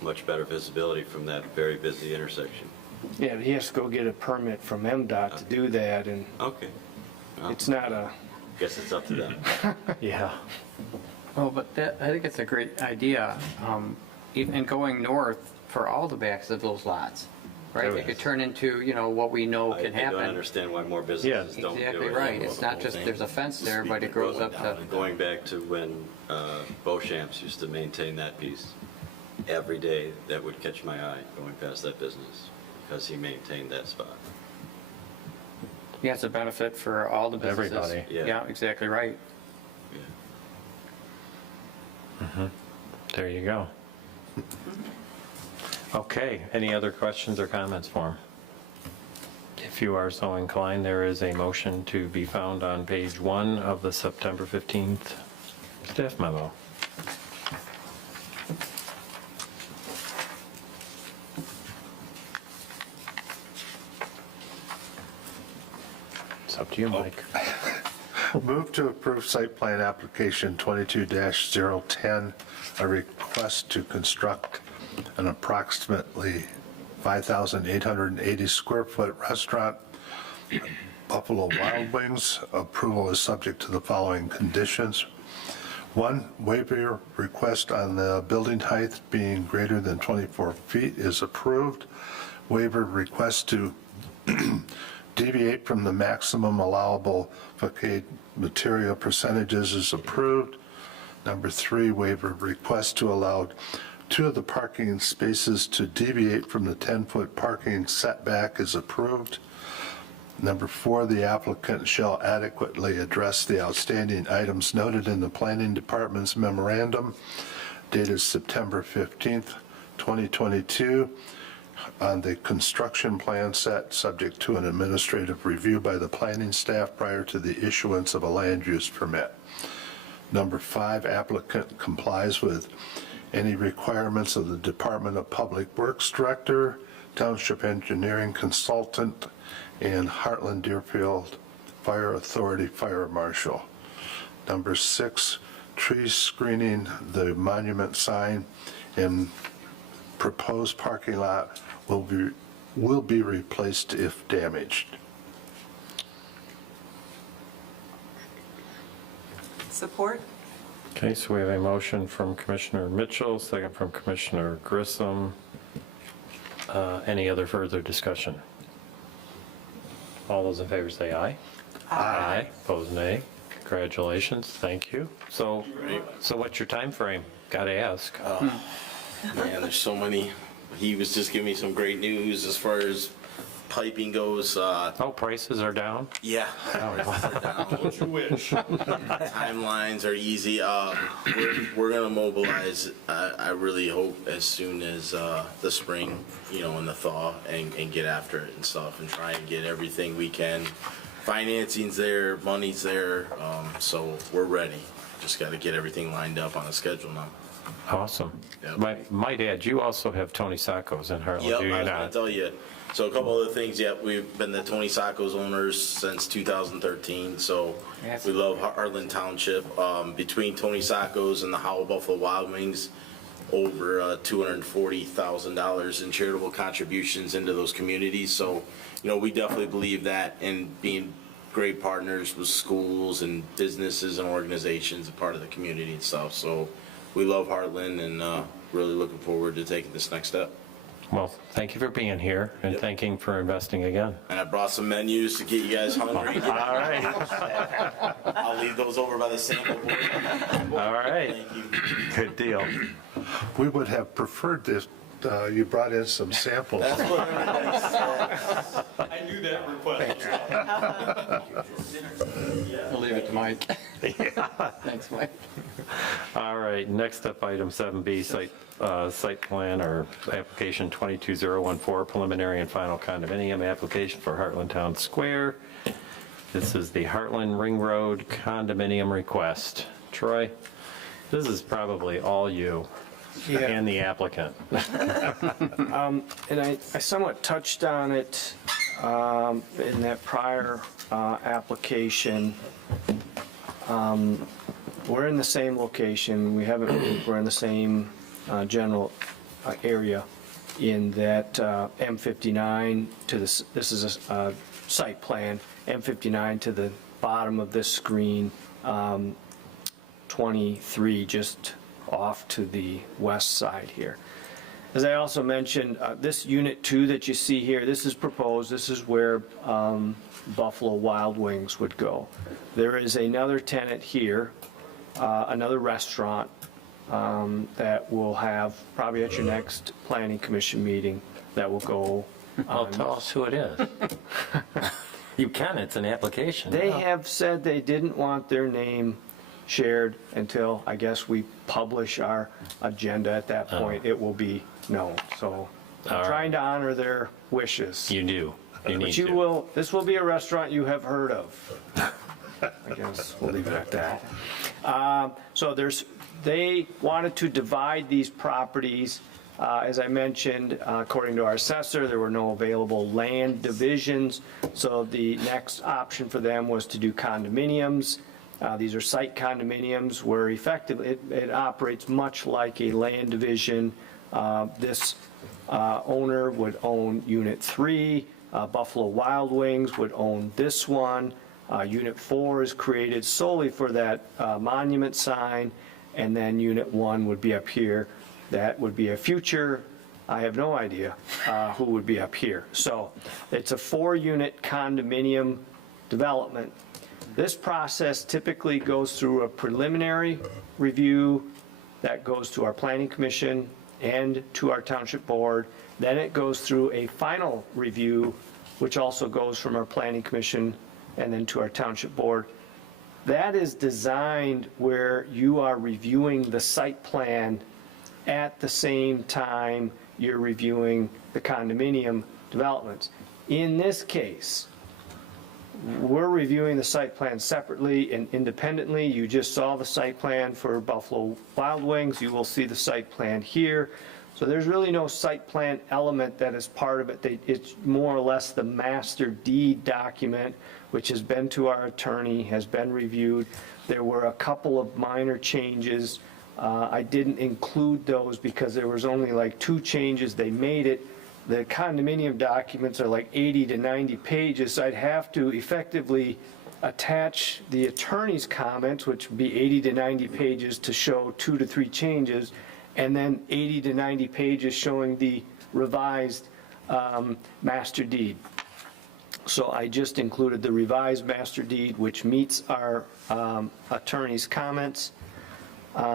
much better visibility from that very busy intersection. yeah, he has to go get a permit from MDOT to do that, and Okay. Well, it's not a, guess it's up to them. Yeah. Oh, but that, I think it's a great idea, and going north for all the backs of those lots, right? There It could is. turn into, you know, what we know I can don't happen. understand why more businesses don't do it. Exactly right. It's not just, there's a fence there, but it grows up to, Going back to when Beauchamps used to maintain that piece, every day that would catch my eye going past that business, because he maintained that spot. yeah, it's a benefit for all the businesses. Everybody. Yeah. Yeah, exactly right. Yeah. There you go. Okay, any other questions or comments for him? If you are so inclined, there is a motion to be found on page 1 of the September 15th staff memo. It's up to you, Mike. Move to approve site plan application 22-010, a request to construct an approximately 5,880 square foot restaurant, Buffalo Wild Wings. Approval is subject to the following conditions. 1, waiver request on the building height being greater than 24 feet is approved. Waiver request to deviate from the maximum allowable facade material percentages is approved. Number 3, waiver request to allow 2 of the parking spaces to deviate from the 10-foot parking setback is approved. Number 4, the applicant shall adequately address the outstanding items noted in the planning department's memorandum dated September 15th, 2022, on the construction plan set, subject to an administrative review by the planning staff prior to the issuance of a land use permit. Number 5, applicant complies with any requirements of the Department of Public Works Director, Township Engineering Consultant, and Heartland Deerfield Fire Authority Fire Marshal. Number 6, tree screening the monument sign and proposed parking lot will be replaced if damaged. Support? Okay, so we have a motion from Commissioner Mitchell, second from Commissioner Grissom. Any other further discussion? All those in favor say aye. Aye. Opposed, nay. Congratulations, thank you. So what's your time frame? Gotta ask. Man, there's so many. He was just giving me some great news as far as piping goes, Oh, prices are down? yeah. What you wish. Timelines are easy. We're gonna mobilize, I really hope, as soon as the spring, and the thaw, and get after it and stuff, and try and get everything we can. Financing's there, money's there, so we're ready. Just gotta get everything lined up on a schedule now. Awesome. Yep. Might add, you also have Tony Sacco's in Heartland, Yep, do you I was gonna not? tell you. So a couple other things, we've been the Tony Sacco's owners since 2013, so Yes. we love Heartland Township. Between Tony Sacco's and the Howell Buffalo Wild Wings, over $240,000 in charitable contributions into those communities. So, we definitely believe that, and being great partners with schools and businesses and organizations, a part of the community and stuff. So we love Heartland, and really looking forward to taking this next step. Well, thank you for being here, and Yep. thank you for investing again. And I brought some menus to get you guys hungry. All right, I'll leave those over by the sample board. all right, Thank you. good deal. We would have preferred this, you brought in some samples. That's what everybody said. I knew that request. I'll leave it to Mike. Thanks, Mike. All right, next up, item 7B, site plan or application 22014, preliminary and final condominium application for Heartland Town Square. This is the Heartland Ring Road condominium request. Troy, this is probably all you Yeah. and the applicant. And I somewhat touched on it in that prior application. We're in the same location, we haven't moved, we're in the same general area in that M59 to this is a site plan, M59 to the bottom of this screen, 23 just off to the west side here. As I also mentioned, this Unit 2 that you see here, this is proposed, this is where Buffalo Wild Wings would go. There is another tenant here, another restaurant that will have, probably at your next planning commission meeting, that will go. Well, tell us who it is. You can, it's an application. They have said they didn't want their name shared until, I guess, we publish our agenda. At that point, it will be known. So All I'm right. trying to honor their wishes. You do, you need But you to. will, this will be a restaurant you have heard of. I guess we'll leave it at that. So they wanted to divide these properties. As I mentioned, according to our assessor, there were no available land divisions. So the next option for them was to do condominiums. These are site condominiums where effectively it operates much like a land division. This owner would own Unit 3. Buffalo Wild Wings would own this one. Unit 4 is created solely for that monument sign, and then Unit 1 would be up here. That would be a future, I have no idea who would be up here. So it's a 4-unit condominium development. This process typically goes through a preliminary review that goes to our planning commission and to our township board. Then it goes through a final review, which also goes from our planning commission and then to our township board. That is designed where you are reviewing the site plan at the same time you're reviewing the condominium developments. In this case, we're reviewing the site plan separately and independently. You just saw the site plan for Buffalo Wild Wings. You will see the site plan here. So there's really no site plan element that is part of it. It's more or less the master deed document, which has been to our attorney, has been reviewed. There were a couple of minor changes. I didn't include those because there was only like 2 changes. They made it. The condominium documents are like 80 to 90 pages, so I'd have to effectively attach the attorney's comments, which would be 80 to 90 pages, to show 2 to 3 changes, and then 80 to 90 pages showing the revised master deed. So I just included the revised master deed, which meets our attorney's comments.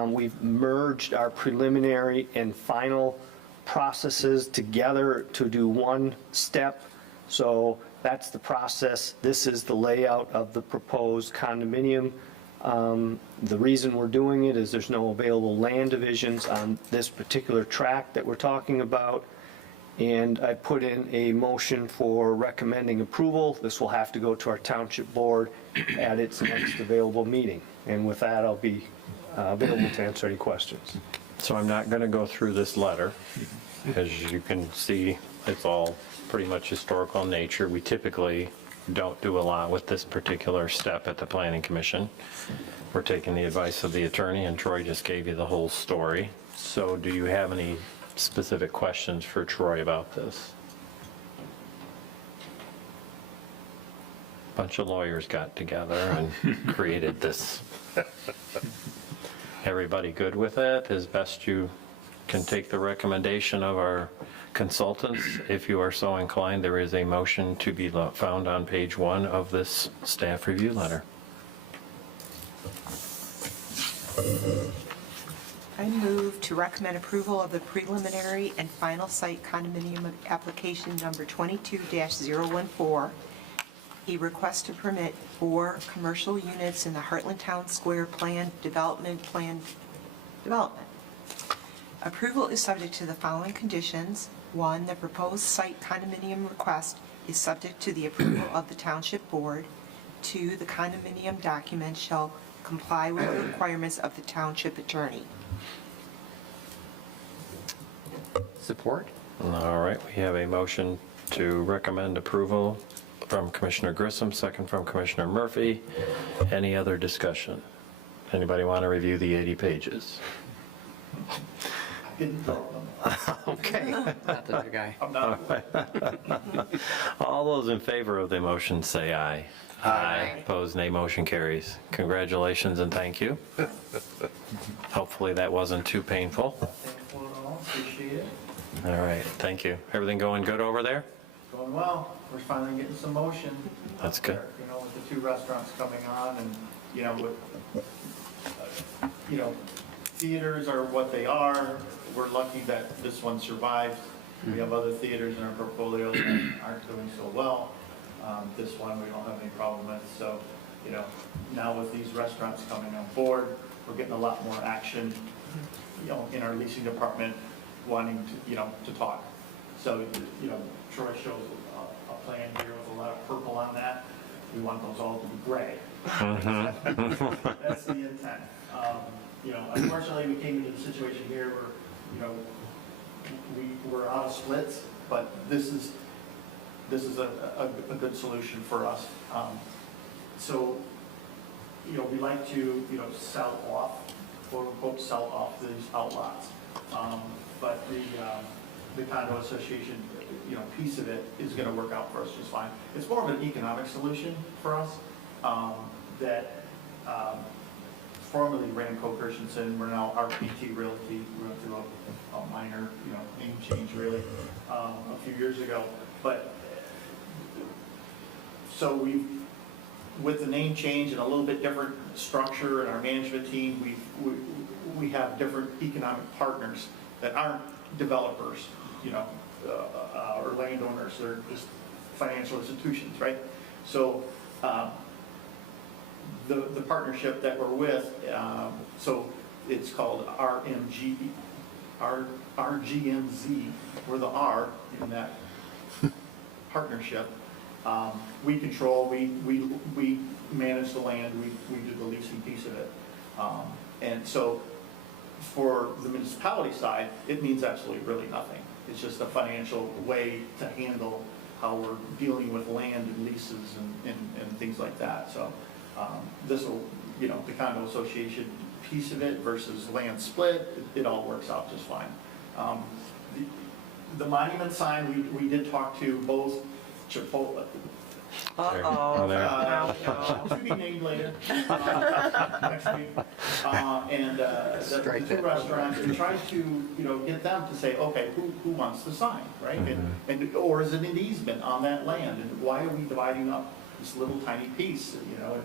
We've merged our preliminary and final processes together to do one step. So that's the process. This is the layout of the proposed condominium. The reason we're doing it is there's no available land divisions on this particular tract that we're talking about. And I put in a motion for recommending approval. This will have to go to our township board at its next available meeting. And with that, I'll be available to answer any questions. So I'm not going to go through this letter, because you can see it's all pretty much historical in nature. We typically don't do a lot with this particular step at the Planning Commission. We're taking the advice of the attorney, and Troy just gave you the whole story. So do you have any specific questions for Troy about this? Bunch of lawyers got together and created this. Everybody good with it? As best you can take the recommendation of our consultants. If you are so inclined, there is a motion to be found on page 1 of this staff review letter. I move to recommend approval of the preliminary and final site condominium application number 22-014. A request to permit 4 commercial units in the Heartland Town Square development. Approval is subject to the following conditions. 1, the proposed site condominium request is subject to the approval of the Township Board. 2, the condominium document shall comply with the requirements of the Township Attorney. Support? All right, we have a motion to recommend approval from Commissioner Grissom, second from Commissioner Murphy. Any other discussion? Anybody want to review the 80 pages? Okay. Not the new guy. All those in favor of the motion say aye. Aye. Opposed, nay. Motion carries. Congratulations and thank you. Hopefully that wasn't too painful. Appreciate it. All right, thank you. Everything going good over there? Going well. We're finally getting some motion. That's good. You know, with the 2 restaurants coming on and, you know, theaters are what they are. We're lucky that this one survived. We have other theaters in our portfolio that aren't doing so well. This one we don't have any problem with. So, you know, now with these restaurants coming on board, we're getting a lot more action, you know, in our leasing department wanting to, you know, to talk. So, you know, Troy shows a plan here with a lot of purple on that. We want those all to be gray. That's the intent. You know, unfortunately, we came into the situation here where, you know, we're out of splits, but this is a good solution for us. So, you know, we like to, you know, sell off, quote unquote, sell off these outlots. But the condo association, you know, piece of it is going to work out for us just fine. It's more of an economic solution for us that formerly ran Co-Christensen. We're now RPT Realty. We went through a minor, you know, name change really a few years ago. But so with the name change and a little bit different structure in our management team, we have different economic partners that aren't developers, you know, or landowners. They're just financial institutions, right? So the partnership that we're with, so it's called RGMZ. We're the R in that partnership. We control, we manage the land, we do the leasing piece of it. And so for the municipality side, it means absolutely really nothing. It's just a financial way to handle how we're dealing with land and leases and things like that. So this will, you know, the condo association piece of it versus land split, it all works out just fine. The monument sign, we did talk to both Chipotle. To be named later, next week. And the 2 restaurants, and try to, you know, get them to say, okay, who wants the sign, right? And or is it an easement on that land? And why are we dividing up this little tiny piece, you know?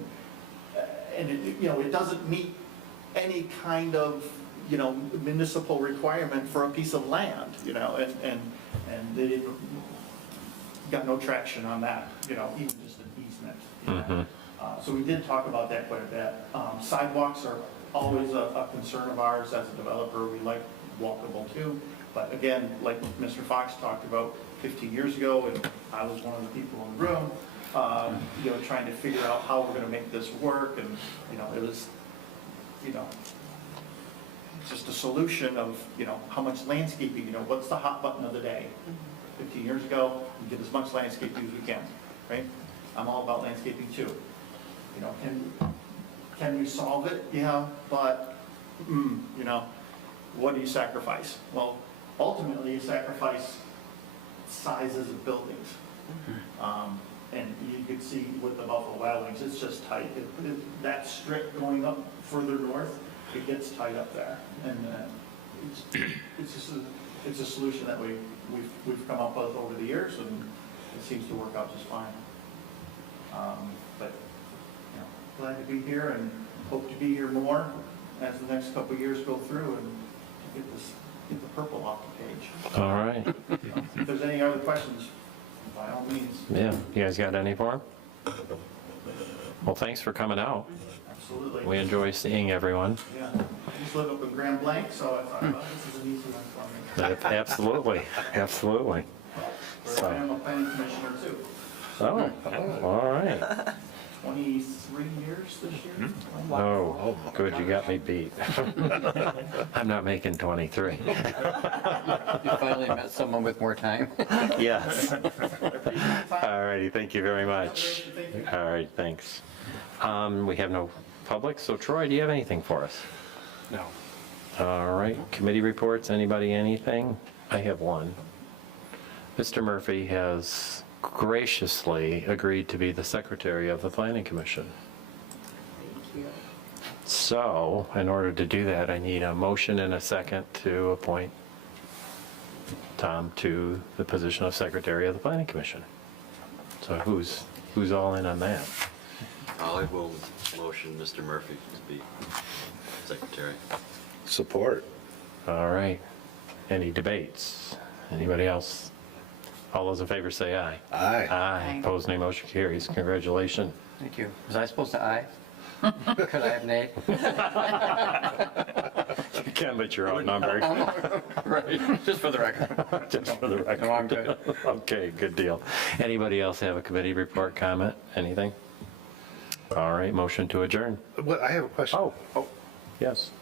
And it, you know, it doesn't meet any kind of, you know, municipal requirement for a piece of land, you know, and they didn't got no traction on that, even just an easement. So we did talk about that quite a bit. Sidewalks are always a concern of ours as a developer. We like walkable too. But again, like Mr. Fox talked about 15 years ago, and I was one of the people in the room, trying to figure out how we're going to make this work. And, it was, just a solution of, how much landscaping, what's the hot button of the day? 15 years ago, we get as much landscaping as we can, right? I'm all about landscaping too. Can we solve it? Yeah, but, what do you sacrifice? Well, ultimately, you sacrifice sizes of buildings. And you could see with the Buffalo Wild Wings, it's just tight. That strip going up further north, it gets tight up there. And it's a solution that we've come up with over the years, and it seems to work out just fine. But glad to be here and hope to be here more as the next couple of years go through and get the purple off the page. All right. If there's any other questions, by all means. Yeah, you guys got any for him? Well, thanks for coming out. Absolutely. We enjoy seeing everyone. Yeah, I just live up in Grand Blanc, so I thought, this is an easy one for me. Absolutely, absolutely. Where I am a planning commissioner too. Oh, all right. 23 years this year. Oh, good, you got me beat. I'm not making 23. You finally met someone with more time. Yes. All righty, thank you very much. Thank you. All right, thanks. We have no public, so Troy, do you have anything for us? No. All right, committee reports, anybody, anything? I have one. Mr. Murphy has graciously agreed to be the secretary of the Planning Commission. Thank you. So, in order to do that, I need a motion and a second to appoint Tom to the position of secretary of the Planning Commission. So who's all in on that? I will motion Mr. Murphy to be secretary. Support. All right. Any debates? Anybody else? All those in favor say aye. Aye. Aye. Opposed, nay. Motion carries. Congratulations. Thank you. Was I supposed to aye? Could I have nay? You can, but you're outnumbered. Right, just for the record. Just for the record. No, I'm good. Okay, good deal. Anybody else have a committee report, comment, anything? All right, motion to adjourn. Well, I have a question. Oh, yes.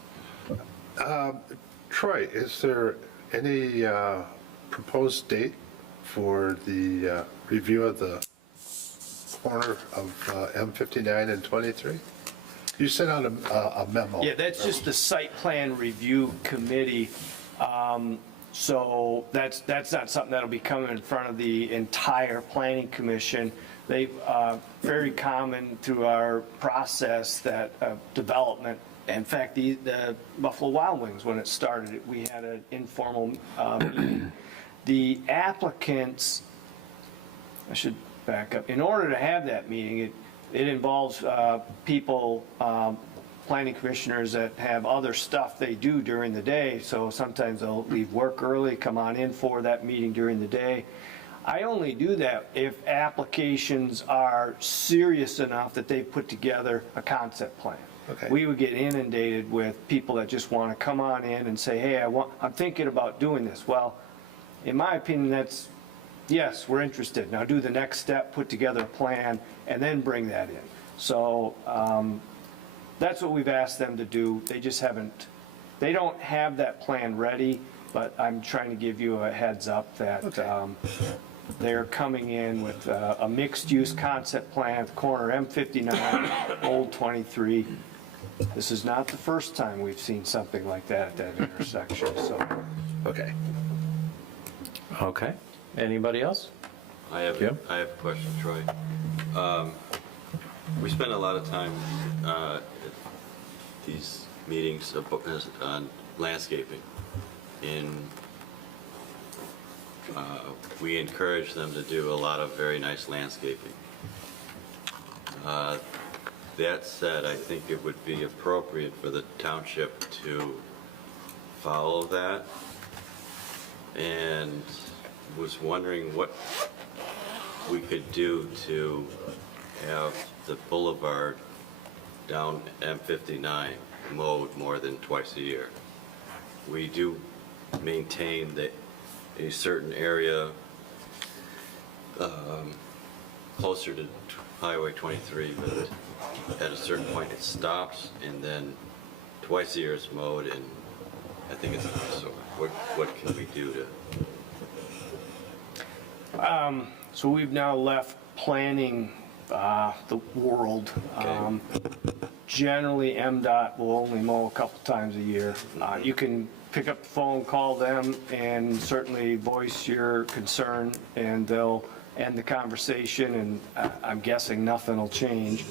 Troy, is there any proposed date for the review of the corner of M59 and 23? You sent out a memo. Yeah, that's just the site plan review committee. So that's not something that'll be coming in front of the entire planning commission. They, very common through our process that development, in fact, the Buffalo Wild Wings, when it started, we had an informal meeting. The applicants, I should back up, in order to have that meeting, it involves people, planning commissioners that have other stuff they do during the day, so sometimes they'll leave work early, come on in for that meeting during the day. I only do that if applications are serious enough that they put together a concept plan. Okay. We would get inundated with people that just want to come on in and say, hey, I'm thinking about doing this. Well, in my opinion, that's, yes, we're interested. Now do the next step, put together a plan, and then bring that in. So that's what we've asked them to do. They just haven't, they don't have that plan ready, but I'm trying to give you a heads up that they're coming in with a mixed-use concept plan at the corner M59, Old 23. This is not the first time we've seen something like that at that intersection, so. Okay. Okay. Anybody else? I have Jim? a question, Troy. We spend a lot of time at these meetings on landscaping, and we encourage them to do a lot of very nice landscaping. That said, I think it would be appropriate for the township to follow that, and was wondering what we could do to have the boulevard down M59 mowed more than twice a year. We do maintain a certain area closer to Highway 23, but at a certain point it stops, and then twice a year it's mowed, and I think it's, so what can we do to? So we've now left planning the world. Generally, MDOT will only mow a couple times a year. You can pick up the phone, call them, and certainly voice your concern, and they'll end the conversation, and I'm guessing nothing will change.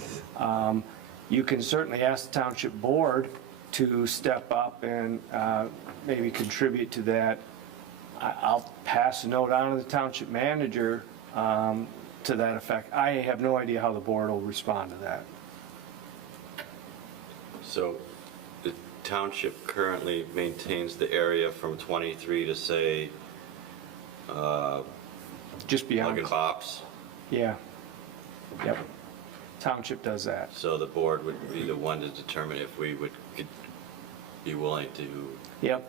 You can certainly ask the township board to step up and maybe contribute to that. I'll pass a note on to the township manager to that effect. I have no idea how the board will respond to that. So the township currently maintains the area from 23 to say Just Plug beyond, and Bops, yeah. Yep. Township does that. so the board would be the one to determine if we could be willing to, Yep.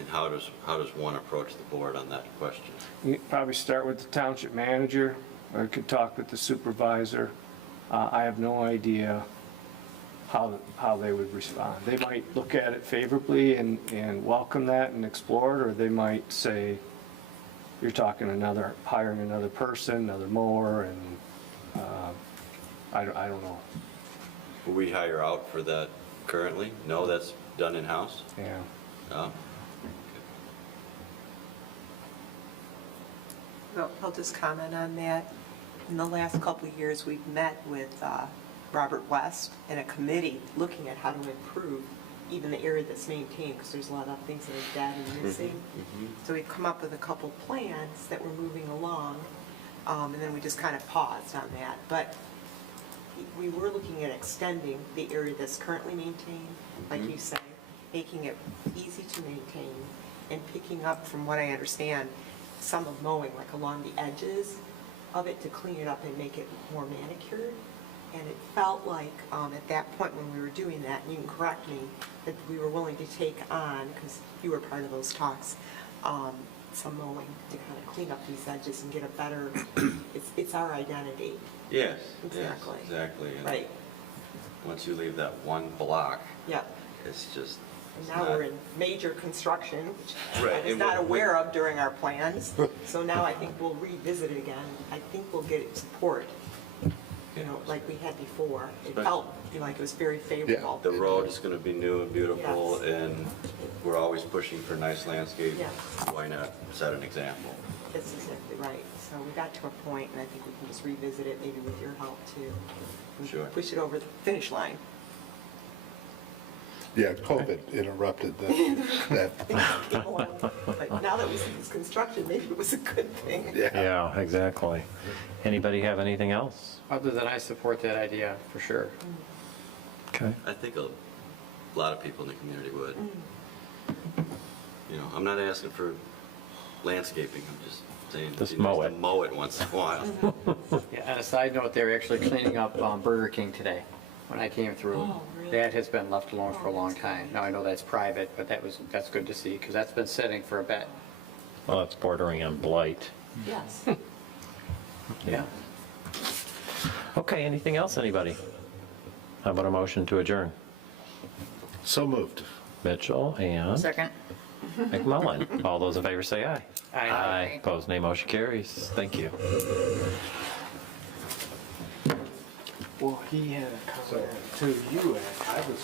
and how does one approach the board on that question? You could probably start with the township manager, or you could talk with the supervisor. I have no idea how they would respond. They might look at it favorably and welcome that and explore it, or they might say, you're talking hiring another person, another mower, and I don't know. Will we hire out for that currently? No, that's done in-house? Yeah. No? Well, I'll just comment on that. In the last couple of years, we've met with Robert West in a committee looking at how to improve even the area that's maintained, because there's a lot of things that are dead and missing. So we've come up with a couple plans that we're moving along, and then we just kind of paused on that. But we were looking at extending the area that's currently maintained, like you say, making it easy to maintain, and picking up, from what I understand, some of mowing, like along the edges of it, to clean it up and make it more manicured. And it felt like at that point when we were doing that, and you can correct me, that we were willing to take on, because you were part of those talks, some mowing to kind of clean up these edges and get a better, it's our identity. Yes. Exactly. Yes, exactly. And Right. once you leave that one block, Yeah. it's just. And it's now not- we're in major construction, which I Right, was and not we're- aware of during our plans. So now I think we'll revisit it again. I think we'll get support, you know, like we had before. It felt like it was very favorable. The road is going to be new and beautiful, Yes. and we're always pushing for nice landscape. Yes. Why not set an example? That's exactly right. So we got to a point, and I think we can just revisit it, maybe with your help too. and Sure. Push it over the finish line. Yeah, COVID interrupted that. But now that we see this construction, maybe it was a good thing. Yeah. Yeah, exactly. Anybody have anything else? Other than I support that idea, for sure. Okay. I think a lot of people in the community would. You know, I'm not asking for landscaping, I'm just saying. it'd Just be nice mow to it. Mow it once in a while. Yeah, and a side note, they were actually cleaning up Burger King today when I came through. Oh, really? That has been left alone for a long time. Now, I know that's private, but that's good to see, because that's been sitting for a bit. Well, it's bordering on blight. Yes. Yeah. Okay, anything else, anybody? How about a motion to adjourn? So moved. Mitchell and Second. McMullen. All those in favor say aye. Aye. Aye. Opposed, nay. Motion carries. Thank you. Well, he had a comment to you, actually.